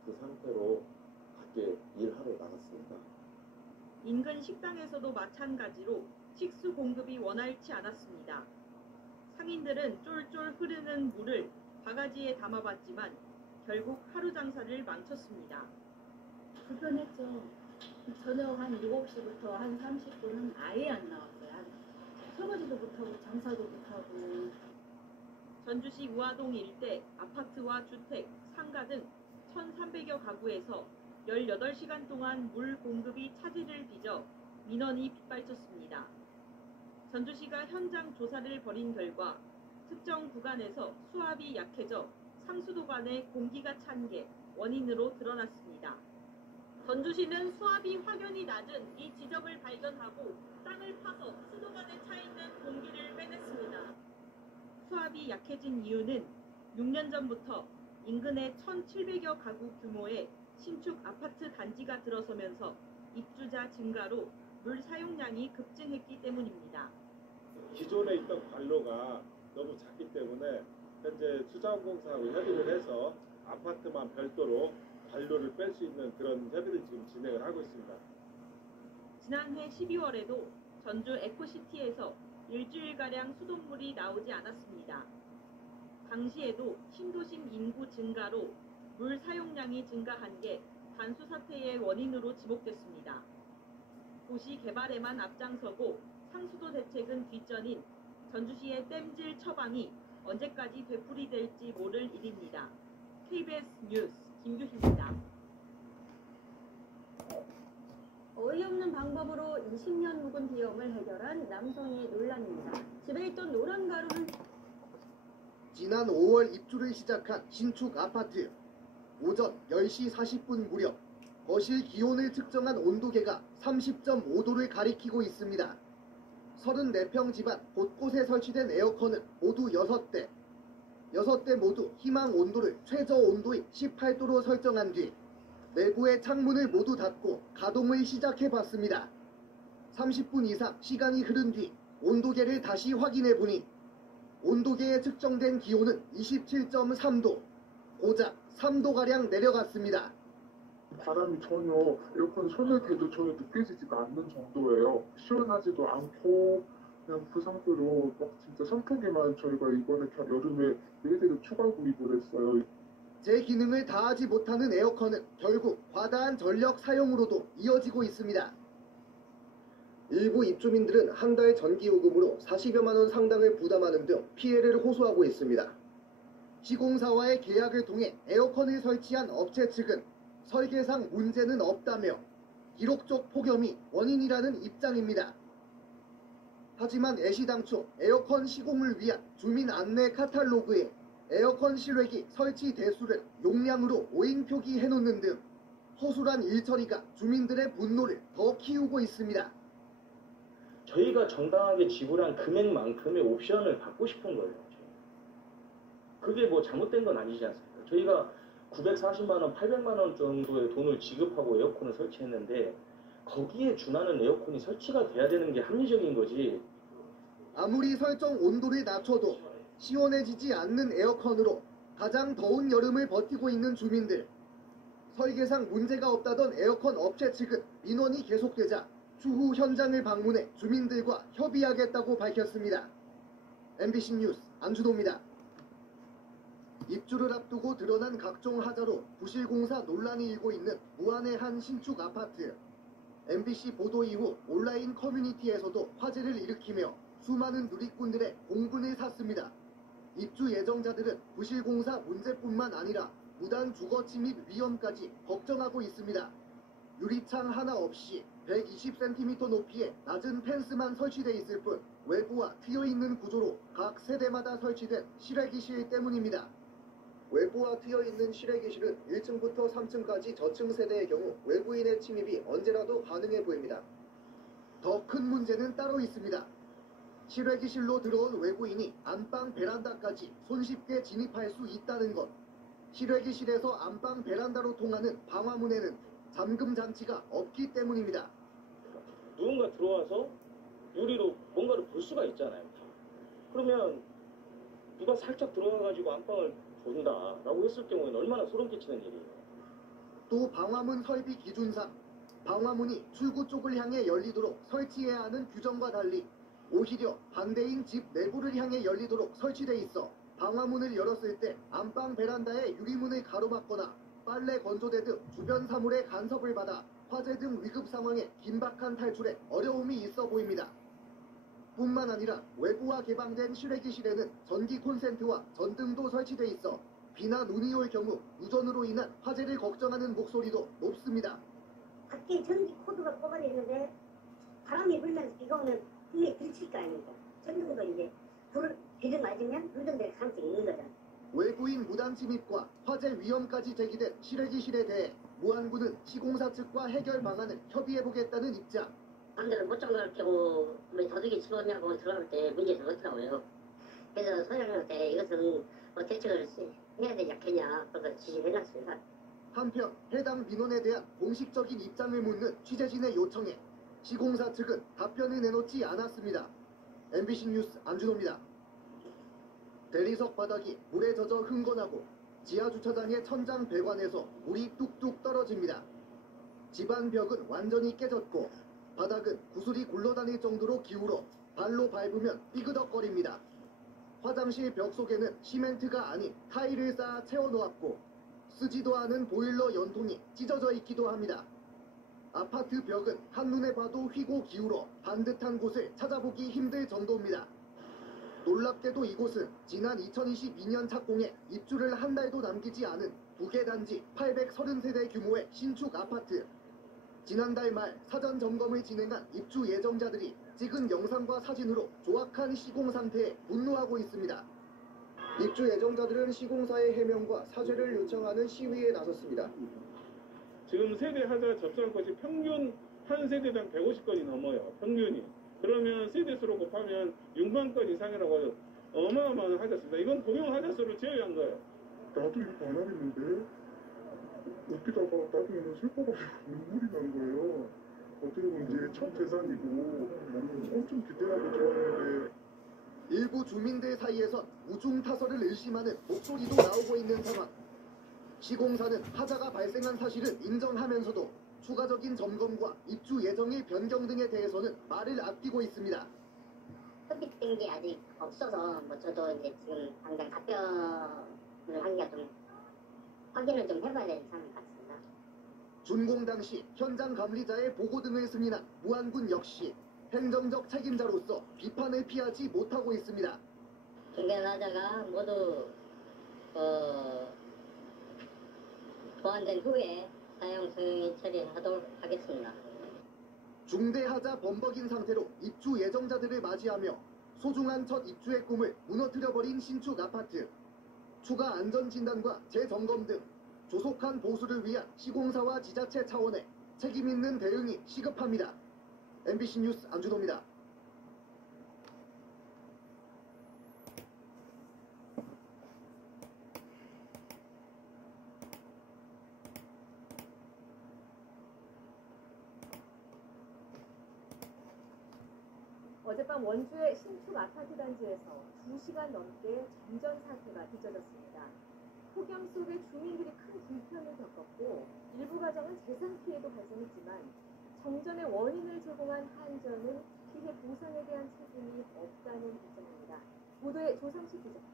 그 상태로 밖에 일하러 나갔습니다. 인근 식당에서도 마찬가지로 식수 공급이 원활치 않았습니다. 상인들은 쫄쫄 흐르는 물을 바가지에 담아봤지만 결국 하루 장사를 망쳤습니다. 불편했죠. 저녁 한 7시부터 한 30분은 아예 안 나왔어요. 설거지도 못하고 장사도 못하고. 전주시 우아동 일대 아파트와 주택, 상가 등 1,300여 가구에서 18시간 동안 물 공급이 차질을 빚어 민원이 빗발쳤습니다. 전주시가 현장 조사를 벌인 결과 특정 구간에서 수압이 약해져 상수도 간에 공기가 찬 게 원인으로 드러났습니다. 전주시는 수압이 확연히 낮은 이 지점을 발견하고 땅을 파서 수도관에 차 있는 공기를 빼냈습니다. 수압이 약해진 이유는 6년 전부터 인근의 1,700여 가구 규모의 신축 아파트 단지가 들어서면서 입주자 증가로 물 사용량이 급증했기 때문입니다. 기존에 있던 관로가 너무 작기 때문에 현재 수자원공사하고 협의를 해서 아파트만 별도로 관로를 뺄 수 있는 그런 협의를 지금 진행을 하고 있습니다. 지난해 12월에도 전주 에코시티에서 일주일가량 수돗물이 나오지 않았습니다. 당시에도 신도심 인구 증가로 물 사용량이 증가한 게 단수 사태의 원인으로 지목됐습니다. 도시 개발에만 앞장서고 상수도 대책은 뒷전인 전주시의 댐질 처방이 언제까지 되풀이될지 모를 일입니다. KBS 뉴스 김규희입니다. 어이없는 방법으로 20년 묵은 비용을 해결한 남성의 논란입니다. 집에 있던 노란 가루는 지난 5월 입주를 시작한 신축 아파트. 오전 10시 40분 무렵 거실 기온을 측정한 온도계가 30.5도를 가리키고 있습니다. 34평 집안 곳곳에 설치된 에어컨은 모두 6대. 6대 모두 희망 온도를 최저 온도인 18도로 설정한 뒤 내부의 창문을 모두 닫고 가동을 시작해봤습니다. 30분 이상 시간이 흐른 뒤 온도계를 다시 확인해 보니 온도계에 측정된 기온은 27.3도, 고작 3도가량 내려갔습니다. 바람이 전혀 에어컨 손을 대도 전혀 느껴지지가 않는 정도예요. 시원하지도 않고 그냥 그 상태로 막 진짜 선풍기만 저희가 이번에 여름에 매일매일 추가 구입을 했어요. 제 기능을 다하지 못하는 에어컨은 결국 과다한 전력 사용으로도 이어지고 있습니다. 일부 입주민들은 한 달 전기요금으로 40여만 원 상당을 부담하는 등 피해를 호소하고 있습니다. 시공사와의 계약을 통해 에어컨을 설치한 업체 측은 설계상 문제는 없다며 기록적 폭염이 원인이라는 입장입니다. 하지만 애시당초 에어컨 시공을 위한 주민 안내 카탈로그에 에어컨 실외기 설치 대수를 용량으로 오인 표기해놓는 등 허술한 일처리가 주민들의 분노를 더 키우고 있습니다. 저희가 정당하게 지불한 금액만큼의 옵션을 받고 싶은 거예요. 그게 뭐 잘못된 건 아니지 않습니까? 저희가 940만 원, 800만 원 정도의 돈을 지급하고 에어컨을 설치했는데 거기에 준하는 에어컨이 설치가 돼야 되는 게 합리적인 거지. 아무리 설정 온도를 낮춰도 시원해지지 않는 에어컨으로 가장 더운 여름을 버티고 있는 주민들. 설계상 문제가 없다던 에어컨 업체 측은 민원이 계속되자 추후 현장을 방문해 주민들과 협의하겠다고 밝혔습니다. MBC 뉴스 안준호입니다. 입주를 앞두고 드러난 각종 하자로 부실공사 논란이 일고 있는 무안의 한 신축 아파트. MBC 보도 이후 온라인 커뮤니티에서도 화제를 일으키며 수많은 누리꾼들의 공분을 샀습니다. 입주 예정자들은 부실공사 문제뿐만 아니라 무단 주거 침입 위험까지 걱정하고 있습니다. 유리창 하나 없이 120cm 높이의 낮은 펜스만 설치돼 있을 뿐 외부와 트여있는 구조로 각 세대마다 설치된 실외기실 때문입니다. 외부와 트여있는 실외기실은 1층부터 3층까지 저층 세대의 경우 외부인의 침입이 언제라도 가능해 보입니다. 더 큰 문제는 따로 있습니다. 실외기실로 들어온 외부인이 안방 베란다까지 손쉽게 진입할 수 있다는 것. 실외기실에서 안방 베란다로 통하는 방화문에는 잠금 장치가 없기 때문입니다. 누군가 들어와서 유리로 뭔가를 볼 수가 있잖아요. 그러면 누가 살짝 들어와가지고 안방을 본다라고 했을 경우에는 얼마나 소름 끼치는 일이에요. 또 방화문 설비 기준상 방화문이 출구 쪽을 향해 열리도록 설치해야 하는 규정과 달리 오히려 반대인 집 내부를 향해 열리도록 설치돼 있어 방화문을 열었을 때 안방 베란다의 유리문을 가로막거나 빨래 건조대 등 주변 사물의 간섭을 받아 화재 등 위급 상황에 긴박한 탈출에 어려움이 있어 보입니다. 뿐만 아니라 외부와 개방된 실외기실에는 전기 콘센트와 전등도 설치돼 있어 비나 눈이 올 경우 누전으로 인한 화재를 걱정하는 목소리도 높습니다. 밖에 전기 코드가 꼽아져 있는데 바람이 불면서 비가 오면 분명히 들칠 거 아닙니까? 전등도 이제 불을 비를 맞으면 누전될 가능성이 있는 거잖아요. 외부인 무단 침입과 화재 위험까지 제기된 실외기실에 대해 무안구는 시공사 측과 해결 방안을 협의해보겠다는 입장. 사람들은 못 정할 경우 우리 도둑이 집어넣냐고 들어갈 때 문제가 없더라고요. 그래서 소장님한테 이것은 뭐 대책을 해야 되지 않겠냐 그래서 지시해놨습니다. 한편 해당 민원에 대한 공식적인 입장을 묻는 취재진의 요청에 시공사 측은 답변을 내놓지 않았습니다. MBC 뉴스 안준호입니다. 대리석 바닥이 물에 젖어 흥건하고 지하주차장의 천장 배관에서 물이 뚝뚝 떨어집니다. 집안 벽은 완전히 깨졌고 바닥은 구슬이 굴러다닐 정도로 기울어 발로 밟으면 삐그덕거립니다. 화장실 벽 속에는 시멘트가 아닌 타일을 쌓아 채워놓았고 쓰지도 않은 보일러 연통이 찢어져 있기도 합니다. 아파트 벽은 한눈에 봐도 휘고 기울어 반듯한 곳을 찾아보기 힘들 정도입니다. 놀랍게도 이곳은 지난 2022년 착공에 입주를 한 달도 남기지 않은 2개 단지 830세대 규모의 신축 아파트. 지난달 말 사전 점검을 진행한 입주 예정자들이 찍은 영상과 사진으로 조악한 시공 상태에 분노하고 있습니다. 입주 예정자들은 시공사의 해명과 사죄를 요청하는 시위에 나섰습니다. 지금 세대 하자 접수할 것이 평균 한 세대당 150건이 넘어요. 평균이. 그러면 세대수로 곱하면 6만 건 이상이라고 해요. 어마어마한 하자수입니다. 이건 공용 하자수를 제외한 거예요. 나도 이거 안 하겠는데 웃기다가 나중에는 슬퍼가지고 눈물이 난 거예요. 어떻게 보면 이제 첫 재산이고 엄청 기대하고 좋아했는데 일부 주민들 사이에선 우중타설을 의심하는 목소리도 나오고 있는 상황. 시공사는 하자가 발생한 사실을 인정하면서도 추가적인 점검과 입주 예정일 변경 등에 대해서는 말을 아끼고 있습니다. 협의된 게 아직 없어서 뭐 저도 이제 지금 당장 답변을 하기가 좀 확인을 좀 해봐야 되는 상황 같습니다. 준공 당시 현장 감리자의 보고 등을 승인한 무안군 역시 행정적 책임자로서 비판을 피하지 못하고 있습니다. 중개사자가 모두 보완된 후에 사용 승인 처리하도록 하겠습니다. 중대하자 범벅인 상태로 입주 예정자들을 맞이하며 소중한 첫 입주의 꿈을 무너뜨려버린 신축 아파트. 추가 안전진단과 재점검 등 조속한 보수를 위한 시공사와 지자체 차원의 책임있는 대응이 시급합니다. MBC 뉴스 안준호입니다. 어젯밤 원주의 신축 아파트 단지에서 2시간 넘게 정전 사태가 빚어졌습니다. 폭염 속에 주민들이 큰 불편을 겪었고 일부 가정은 재산 피해도 발생했지만 정전의 원인을 제공한 한전은 피해 보상에 대한 책임이 없다는 입장입니다. 보도에 조상식 기자입니다.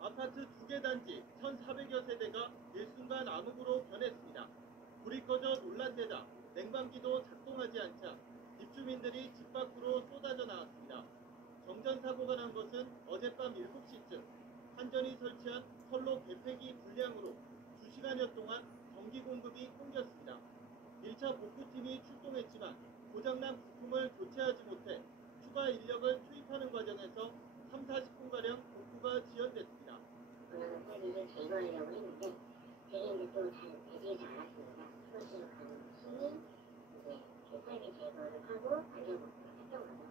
아파트 2개 단지 1,400여 세대가 일순간 암흑으로 변했습니다. 불이 꺼져 놀란데다 냉방기도 작동하지 않자 입주민들이 집 밖으로 쏟아져 나왔습니다. 정전 사고가 난 것은 어젯밤 7시쯤 한전이 설치한 선로 개폐기 불량으로 2시간여 동안 전기 공급이 끊겼습니다. 1차 복구팀이 출동했지만 고장난 부품을 교체하지 못해 추가 인력을 투입하는 과정에서 3, 40분가량 복구가 지연됐습니다. 이걸 제거하려고 했는데 되게 이제 또 잘 되지 않았습니다. 소실로 가는 팀이 이제 필살기 제거를 하고 알려복구를 했던 거죠.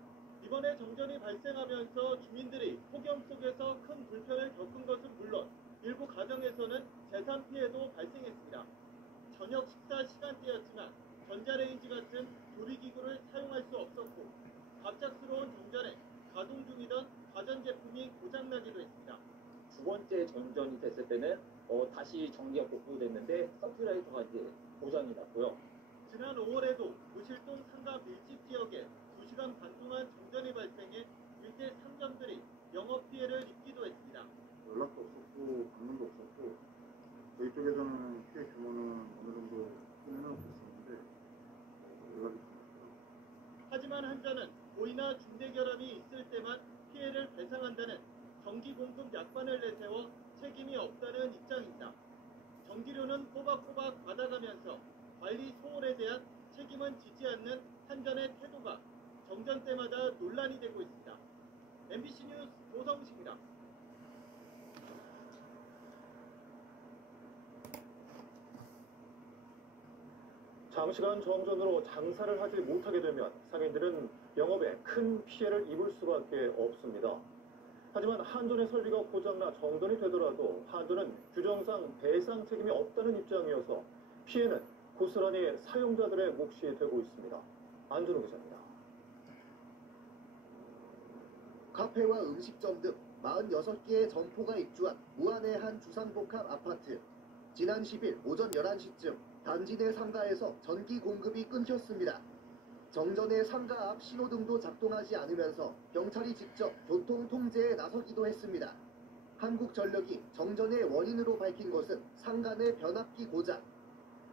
이번에 정전이 발생하면서 주민들이 폭염 속에서 큰 불편을 겪은 것은 물론 일부 가정에서는 재산 피해도 발생했습니다. 저녁 식사 시간대였지만 전자레인지 같은 조리기구를 사용할 수 없었고 갑작스러운 정전에 가동 중이던 가전제품이 고장나기도 했습니다. 두 번째 정전이 됐을 때는 다시 전기가 복구됐는데 서큘레이터가 이제 고장이 났고요. 지난 5월에도 무실동 상가 밀집 지역에 2시간 반 동안 정전이 발생해 일대 상점들이 영업 피해를 입기도 했습니다. 연락도 없었고 방문도 없었고 저희 쪽에서는 피해 규모는 어느 정도 해놓고 있었는데 연락이 없었어요. 하지만 한전은 고의나 중대결함이 있을 때만 피해를 배상한다는 전기 공급 약관을 내세워 책임이 없다는 입장입니다. 전기료는 꼬박꼬박 받아가면서 관리 소홀에 대한 책임은 지지 않는 한전의 태도가 정전 때마다 논란이 되고 있습니다. MBC 뉴스 조성식입니다. 장시간 정전으로 장사를 하지 못하게 되면 상인들은 영업에 큰 피해를 입을 수밖에 없습니다. 하지만 한전의 설비가 고장나 정전이 되더라도 한전은 규정상 배상 책임이 없다는 입장이어서 피해는 고스란히 사용자들의 몫이 되고 있습니다. 안준호 기자입니다. 카페와 음식점 등 46개의 점포가 입주한 무안의 한 주상복합 아파트. 지난 10일 오전 11시쯤 단지 내 상가에서 전기 공급이 끊겼습니다. 정전에 상가 앞 신호등도 작동하지 않으면서 경찰이 직접 교통 통제에 나서기도 했습니다. 한국전력이 정전의 원인으로 밝힌 것은 상가 내 변압기 고장,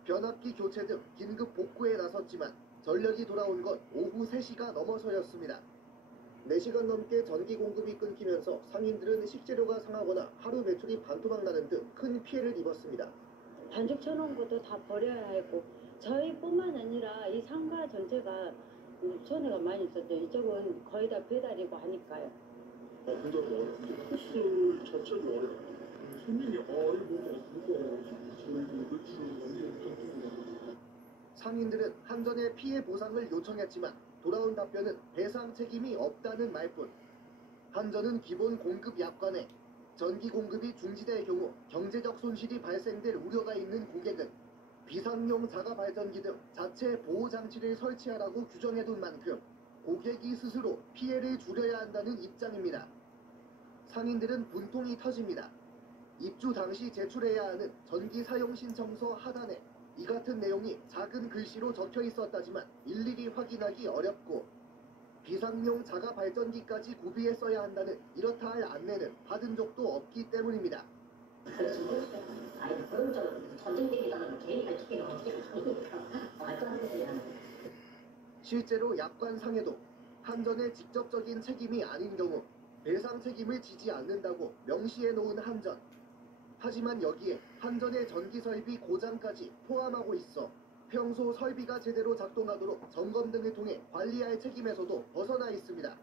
변압기 교체 등 긴급 복구에 나섰지만 전력이 돌아온 건 오후 3시가 넘어서였습니다. 4시간 넘게 전기 공급이 끊기면서 상인들은 식재료가 상하거나 하루 매출이 반토막 나는 등 큰 피해를 입었습니다. 반죽 쳐놓은 것도 다 버려야 하고 저희뿐만 아니라 이 상가 전체가 손해가 많이 있었죠. 이쪽은 거의 다 배달이고 하니까요. 근데 뭐 이제 코스 자체가 손님이 이거 누가 저희 매출 상인들은 한전에 피해 보상을 요청했지만 돌아온 답변은 배상 책임이 없다는 말뿐. 한전은 기본 공급 약관에 전기 공급이 중지될 경우 경제적 손실이 발생될 우려가 있는 고객은 비상용 자가 발전기 등 자체 보호 장치를 설치하라고 규정해둔 만큼 고객이 스스로 피해를 줄여야 한다는 입장입니다. 상인들은 분통이 터집니다. 입주 당시 제출해야 하는 전기 사용 신청서 하단에 이 같은 내용이 작은 글씨로 적혀 있었다지만 일일이 확인하기 어렵고 비상용 자가 발전기까지 구비해 써야 한다는 이렇다 할 안내는 받은 적도 없기 때문입니다. 아니 그런 저 전쟁들이라는 개인 발키기가 어떻게 말도 안 되는 소리 하는 실제로 약관상에도 한전의 직접적인 책임이 아닌 경우 배상 책임을 지지 않는다고 명시해 놓은 한전. 하지만 여기에 한전의 전기 설비 고장까지 포함하고 있어 평소 설비가 제대로 작동하도록 점검 등을 통해 관리할 책임에서도 벗어나 있습니다.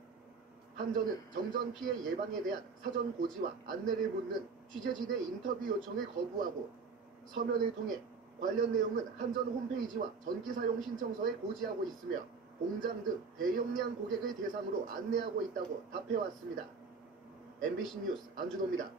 한전은 정전 피해 예방에 대한 사전 고지와 안내를 묻는 취재진의 인터뷰 요청을 거부하고 서면을 통해 관련 내용은 한전 홈페이지와 전기 사용 신청서에 고지하고 있으며 공장 등 대용량 고객을 대상으로 안내하고 있다고 답해왔습니다. MBC 뉴스 안준호입니다.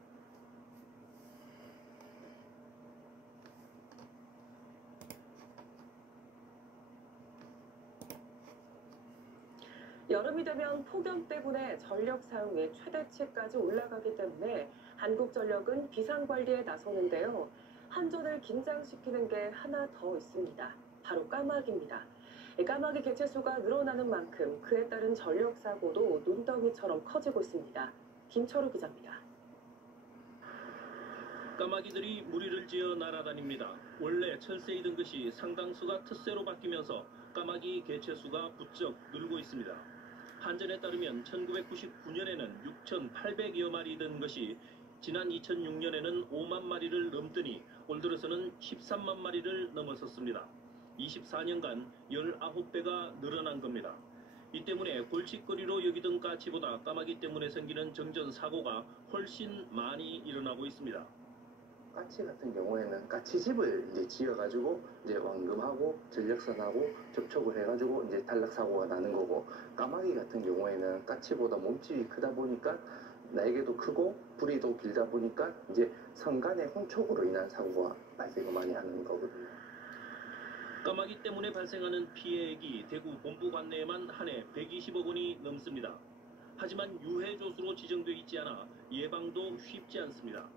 여름이 되면 폭염 때문에 전력 사용이 최대치까지 올라가기 때문에 한국전력은 비상관리에 나서는데요. 한전을 긴장시키는 게 하나 더 있습니다. 바로 까마귀입니다. 까마귀 개체수가 늘어나는 만큼 그에 따른 전력 사고도 눈덩이처럼 커지고 있습니다. 김철우 기자입니다. 까마귀들이 무리를 지어 날아다닙니다. 원래 철새이던 것이 상당수가 텃새로 바뀌면서 까마귀 개체수가 부쩍 늘고 있습니다. 한전에 따르면 1999년에는 6,800여 마리던 것이 지난 2006년에는 5만 마리를 넘더니 올 들어서는 13만 마리를 넘어섰습니다. 24년간 19배가 늘어난 겁니다. 이 때문에 골칫거리로 여기던 까치보다 까마귀 때문에 생기는 정전 사고가 훨씬 많이 일어나고 있습니다. 까치 같은 경우에는 까치집을 이제 지어가지고 이제 완금하고 전력선하고 접촉을 해가지고 이제 탈락 사고가 나는 거고, 까마귀 같은 경우에는 까치보다 몸집이 크다 보니까 날개도 크고 부리도 길다 보니까 이제 선 간의 홍촉으로 인한 사고가 발생을 많이 하는 거거든요. 까마귀 때문에 발생하는 피해액이 대구 본부 관내에만 한 해 120억 원이 넘습니다. 하지만 유해조수로 지정되어 있지 않아 예방도 쉽지 않습니다.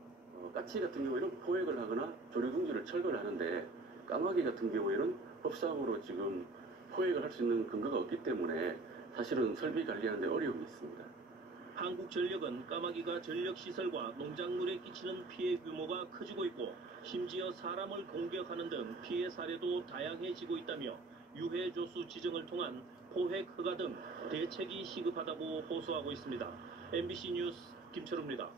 까치 같은 경우에는 포획을 하거나 조류둥지를 철거를 하는데, 까마귀 같은 경우에는 법상으로 지금 포획을 할 수 있는 근거가 없기 때문에 사실은 설비 관리하는 데 어려움이 있습니다. 한국전력은 까마귀가 전력시설과 농작물에 끼치는 피해 규모가 커지고 있고, 심지어 사람을 공격하는 등 피해 사례도 다양해지고 있다며 유해조수 지정을 통한 포획 허가 등 대책이 시급하다고 호소하고 있습니다. MBC 뉴스 김철우입니다.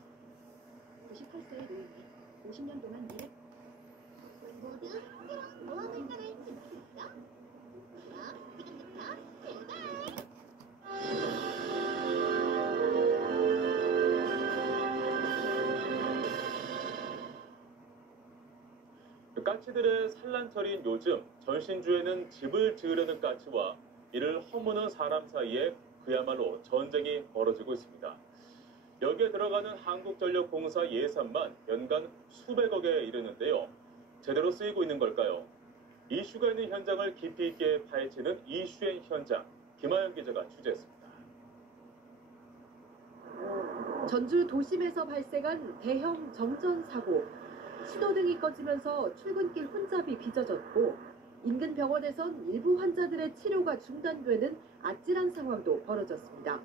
98세의 노인이 50년 동안 일해 모두 뭐하고 있다가 했지 모르겠어? 그럼 지금부터 출발! 까치들의 산란철인 요즘 전신주에는 집을 지으려는 까치와 이를 허무는 사람 사이에 그야말로 전쟁이 벌어지고 있습니다. 여기에 들어가는 한국전력공사 예산만 연간 수백억에 이르는데요. 제대로 쓰이고 있는 걸까요? 이슈가 있는 현장을 깊이 있게 파헤치는 이슈의 현장, 김하연 기자가 취재했습니다. 전주 도심에서 발생한 대형 정전 사고. 신호등이 꺼지면서 출근길 혼잡이 빚어졌고, 인근 병원에선 일부 환자들의 치료가 중단되는 아찔한 상황도 벌어졌습니다.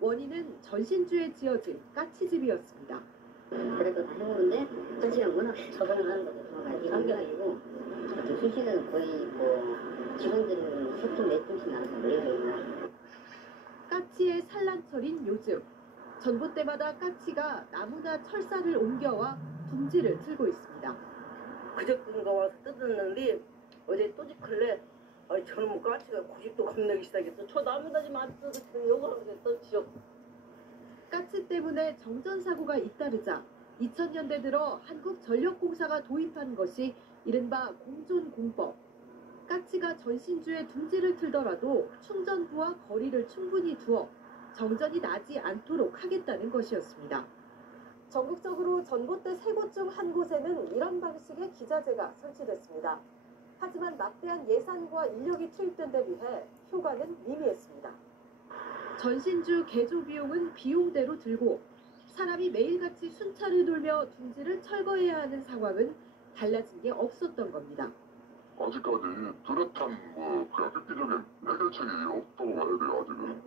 원인은 전신주에 지어진 까치집이었습니다. 그래도 해보는데 까치가 워낙 처방을 하는 것도 이런 게 아니고 수시는 거의 뭐 직원들은 3tum, 4tum씩 나눠서 몰려있나. 까치의 산란철인 요즘, 전봇대마다 까치가 나무나 철사를 옮겨와 둥지를 틀고 있습니다. 그저께인가 와서 뜯었는데 어제 또 집클래 저놈 까치가 고집도 겁내기 시작했어. 저 나무다지 마 뜯었더니 요거를 또 지역. 까치 때문에 정전 사고가 잇따르자 2000년대 들어 한국전력공사가 도입한 것이 이른바 공존공법. 까치가 전신주에 둥지를 틀더라도 충전부와 거리를 충분히 두어 정전이 나지 않도록 하겠다는 것이었습니다. 전국적으로 전봇대 3곳 중 한 곳에는 이런 방식의 기자재가 설치됐습니다. 하지만 막대한 예산과 인력이 투입된 데 비해 효과는 미미했습니다. 전신주 개조 비용은 비용대로 들고 사람이 매일같이 순찰을 돌며 둥지를 철거해야 하는 상황은 달라진 게 없었던 겁니다. 아직까지 뚜렷한 그냥 획기적인 해결책이 없다고 봐야 돼요. 아직은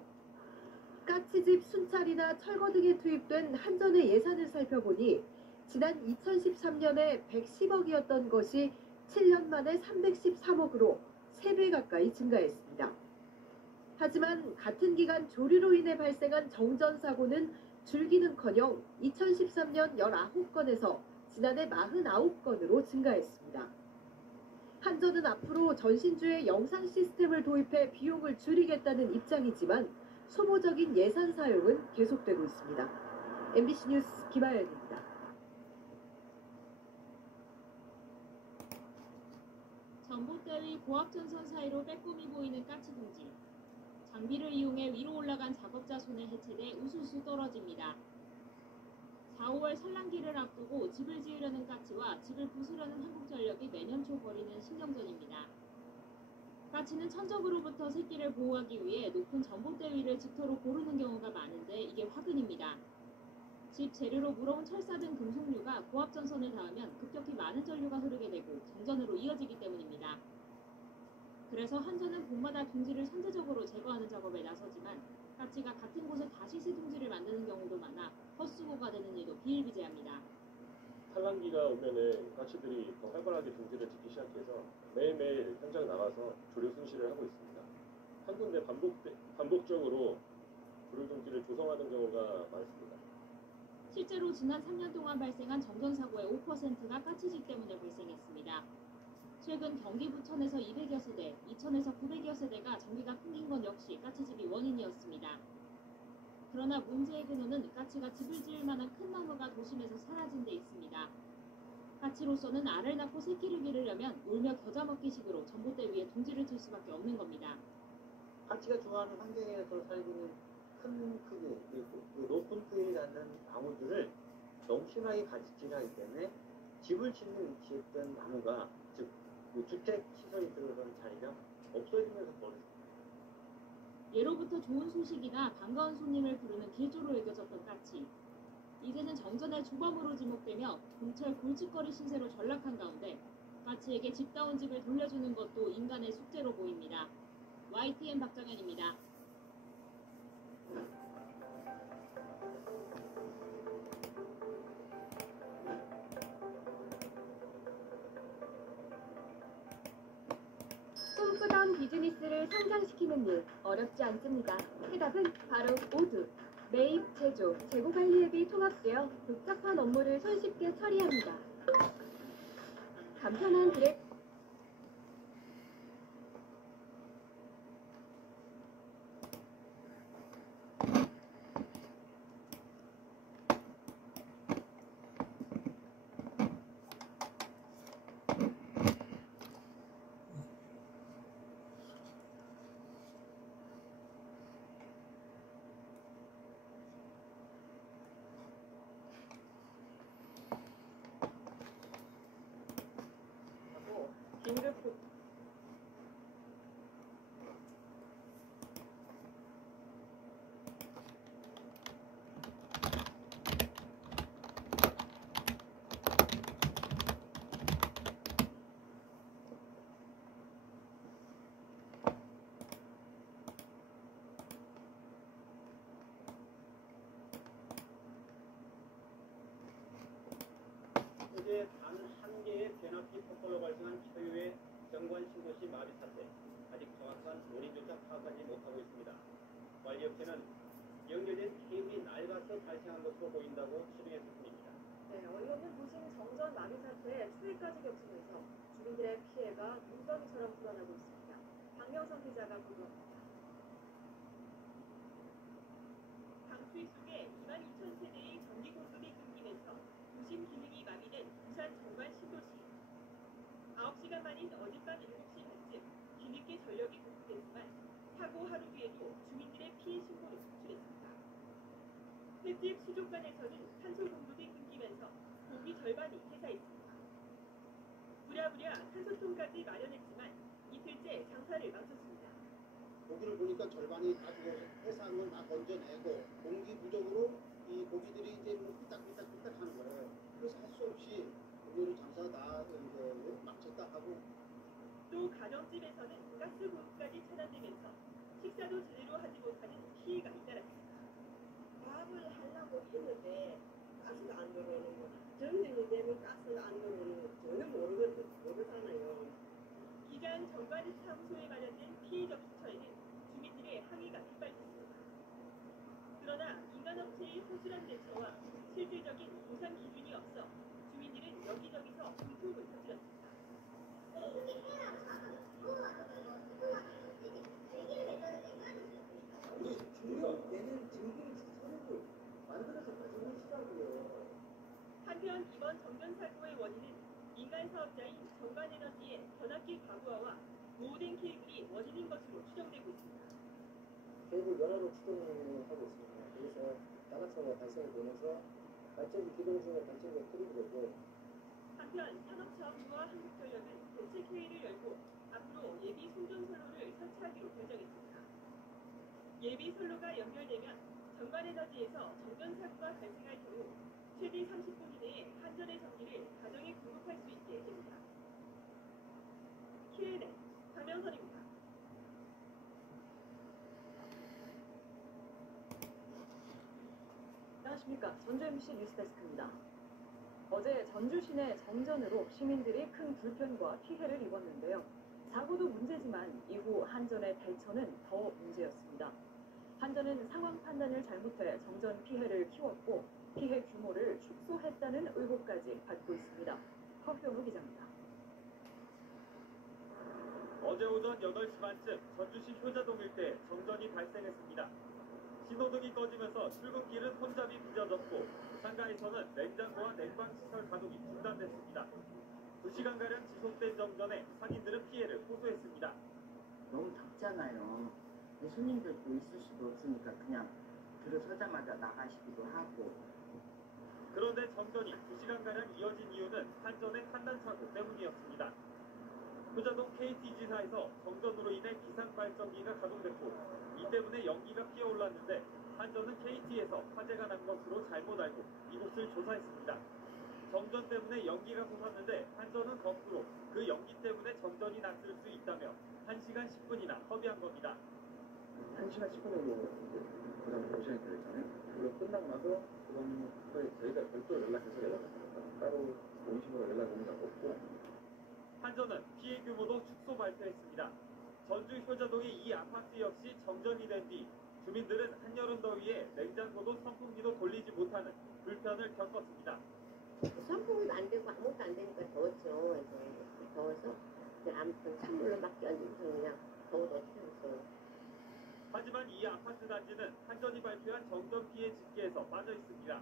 까치집 순찰이나 철거 등에 투입된 한전의 예산을 살펴보니 지난 2013년에 110억이었던 것이 7년 만에 313억으로 3배 가까이 증가했습니다. 하지만 같은 기간 조류로 인해 발생한 정전 사고는 줄기는커녕 2013년 19건에서 지난해 49건으로 증가했습니다. 한전은 앞으로 전신주의 영상 시스템을 도입해 비용을 줄이겠다는 입장이지만 소모적인 예산 사용은 계속되고 있습니다. MBC 뉴스 김하연입니다. 전봇대 위 고압전선 사이로 빼꼼히 보이는 까치둥지. 장비를 이용해 위로 올라간 작업자 손에 해체돼 우수수 떨어집니다. 4, 5월 산란기를 앞두고 집을 지으려는 까치와 집을 부수려는 한국전력이 매년 초 벌이는 신경전입니다. 까치는 천적으로부터 새끼를 보호하기 위해 높은 전봇대 위를 집터로 고르는 경우가 많은데 이게 화근입니다. 집 재료로 물어온 철사 등 금속류가 고압전선을 닿으면 급격히 많은 전류가 흐르게 되고 정전으로 이어지기 때문입니다. 그래서 한전은 봄마다 둥지를 선제적으로 제거하는 작업에 나서지만 까치가 같은 곳에 다시 새 둥지를 만드는 경우도 많아 헛수고가 되는 일도 비일비재합니다. 산란기가 오면은 까치들이 더 활발하게 둥지를 짓기 시작해서 매일매일 현장 나가서 조류 순실을 하고 있습니다. 한 군데 반복적으로 조류 둥지를 조성하는 경우가 많습니다. 실제로 지난 3년 동안 발생한 정전사고의 5%가 까치집 때문에 발생했습니다. 최근 경기 부천에서 200여 세대, 이천에서 900여 세대가 전기가 끊긴 건 역시 까치집이 원인이었습니다. 그러나 문제의 근원은 까치가 집을 지을 만한 큰 나무가 도심에서 사라진 데 있습니다. 까치로서는 알을 낳고 새끼를 기르려면 울며 겨자 먹기식으로 전봇대 위에 둥지를 칠 수밖에 없는 겁니다. 까치가 좋아하는 환경에서 살고 있는 큰 크기, 그리고 높은 뿌리 나는 나무들을 너무 심하게 가지치기 때문에 집을 짓는 위치에 있던 나무가 즉 주택 시설이 들어선 자리가 없어지면서 버렸습니다. 예로부터 좋은 소식이나 반가운 손님을 부르는 길조로 여겨졌던 까치. 이제는 정전의 주범으로 지목되며 봄철 골칫거리 신세로 전락한 가운데 까치에게 집다운 집을 돌려주는 것도 인간의 숙제로 보입니다. YTN 박정현입니다. 꿈꾸던 비즈니스를 성장시키는 일 어렵지 않습니다. 해답은 바로 오두. 매입, 제조, 재고관리 앱이 통합되어 복잡한 업무를 손쉽게 처리합니다. 간편한 드랩 긴급 어제 단 한 개의 변압기 폭발로 발생한 초유의 정관 신도시 마비 사태, 아직 정확한 원인조차 파악하지 못하고 있습니다. 관리업체는 연결된 케이블이 낡아서 발생한 것으로 보인다고 추정했을 뿐입니다. 네, 어이없는 도심 정전 마비 사태에 추위까지 겹치면서 주민들의 피해가 눈덩이처럼 불어나고 있습니다. 박명선 기자가 보도합니다. 강추위 속에 22,000세대의 전기 공급이 끊기면서 도심 기능이 마비된 부산 정관 신도시. 9시간 만인 어젯밤 7시 반쯤 뒤늦게 전력이 복구됐지만 사고 하루 뒤에도 주민들의 피해 신고를 속출했습니다. 횟집 수족관에서는 산소 공급이 끊기면서 공기 절반이 회사했습니다. 부랴부랴 산소통까지 마련했지만 이틀째 장사를 마쳤습니다. 고기를 보니까 절반이 다 죽어서 해상을 걸 막 건져내고 공기 부족으로 이 고기들이 이제 뭐 삐딱삐딱 하는 거예요. 그래서 할 수 없이 오늘 장사 다 이제 마쳤다 하고. 또 가정집에서는 가스 공급까지 차단되면서 식사도 제대로 하지 못하는 피해가 잇따랐습니다. 했는데 가스가 안 들어오는 거. 정전이 되면 가스가 안 들어오는 거 전혀 모르잖아요. 기장 정관 사무소에 관련된 피해 접수처에는 주민들의 항의가 빗발쳤습니다. 그러나 인간업체의 허술한 대처와 실질적인 보상 기준이 없어 주민들은 여기저기서 분통을 터뜨렸습니다. 한편 이번 정전 사고의 원인은 민간 사업자인 정관에너지의 변압기 과부하와 노후된 케이블이 원인인 것으로 추정되고 있습니다. 케이블 연화로 추정하고 있습니다. 그래서 단합사고가 발생이 되면서 발전기 기동 중에 발전기가 끊긴 거고. 한편 산업차원부와 한국전력은 대책회의를 열고 앞으로 예비 송전선로를 설치하기로 결정했습니다. 예비 선로가 연결되면 정관에너지에서 정전사고가 발생할 경우 최대 30분 이내에 한전의 전기를 가정에 공급할 수 있게 됩니다. Q&A 강명선입니다. 안녕하십니까. 전주 MC 뉴스데스크입니다. 어제 전주 시내 정전으로 시민들이 큰 불편과 피해를 입었는데요. 사고도 문제지만 이후 한전의 대처는 더 문제였습니다. 한전은 상황 판단을 잘못해 정전 피해를 키웠고 피해 규모를 축소했다는 의혹까지 받고 있습니다. 허병우 기자입니다. 어제 오전 8시 반쯤 전주시 효자동 일대 정전이 발생했습니다. 신호등이 꺼지면서 출근길은 혼잡이 빚어졌고 상가에서는 냉장고와 냉방시설 가동이 중단됐습니다. 2시간가량 지속된 정전에 상인들은 피해를 호소했습니다. 너무 덥잖아요. 손님들도 있을 수도 없으니까 그냥 들어서자마자 나가시기도 하고. 그런데 정전이 2시간가량 이어진 이유는 한전의 판단사고 때문이었습니다. 효자동 KT지사에서 정전으로 인해 비상발전기가 가동됐고 이 때문에 연기가 피어올랐는데 한전은 KT에서 화재가 난 것으로 잘못 알고 이곳을 조사했습니다. 정전 때문에 연기가 솟았는데 한전은 거꾸로 그 연기 때문에 정전이 났을 수 있다며 1시간 10분이나 허비한 겁니다. 1시간 10분으로 그다음 보시는 거잖아요. 그거 끝나고 나서 그다음 저희가 별도로 연락해서 연락했습니다. 따로 본식으로 연락 온 적 없고. 한전은 피해 규모도 축소 발표했습니다. 전주 효자동의 이 아파트 역시 정전이 된 뒤 주민들은 한여름 더위에 냉장고도 선풍기도 돌리지 못하는 불편을 겪었습니다. 선풍기도 안 되고 아무것도 안 되니까 더웠죠. 이제 더워서 그냥 아무튼 찬물로 막 껴주면서 그냥 더워도 어떻게 하겠어요. 하지만 이 아파트 단지는 한전이 발표한 정전 피해 집계에서 빠져 있습니다.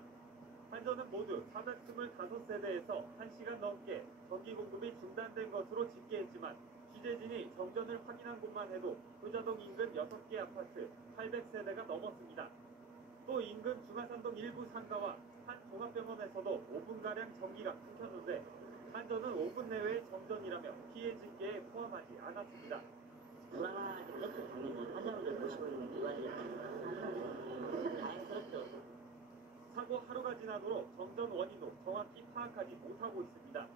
한전은 모두 425세대에서 1시간 넘게 전기 공급이 중단된 것으로 집계했지만 취재진이 정전을 확인한 곳만 해도 효자동 인근 6개 아파트 800세대가 넘었습니다. 또 인근 중화산동 일부 상가와 한 종합병원에서도 5분가량 전기가 끊겼는데 한전은 5분 내외의 정전이라며 피해 집계에 포함하지 않았습니다. 불안하게 그렇죠. 당연히 환자분들 모시고 있는 기관이니까 다행스럽죠. 사고 하루가 지나도록 정전 원인도 정확히 파악하지 못하고 있습니다.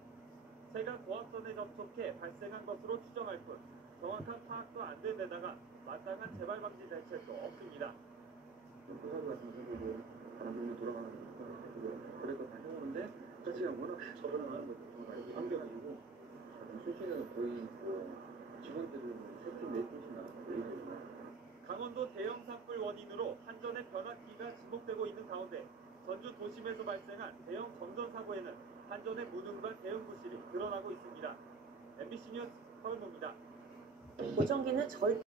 새가 고압선에 접촉해 발생한 것으로 추정할 뿐 정확한 파악도 안 된 데다가 마땅한 재발 방지 대책도 없습니다. 부사구 같은 경우도 바람 불면 돌아가는 거니까 그래도 다 해오는데 자체가 워낙 저번하는 것도 정말 환경이고 수시는 거의 직원들을 3팀 4팀이나 내리거든요. 강원도 대형 산불 원인으로 한전의 변압기가 지목되고 있는 가운데 전주 도심에서 발생한 대형 정전 사고에는 한전의 무능과 대응 부실이 드러나고 있습니다. MBC 뉴스 서울모입니다. 보정기는 절대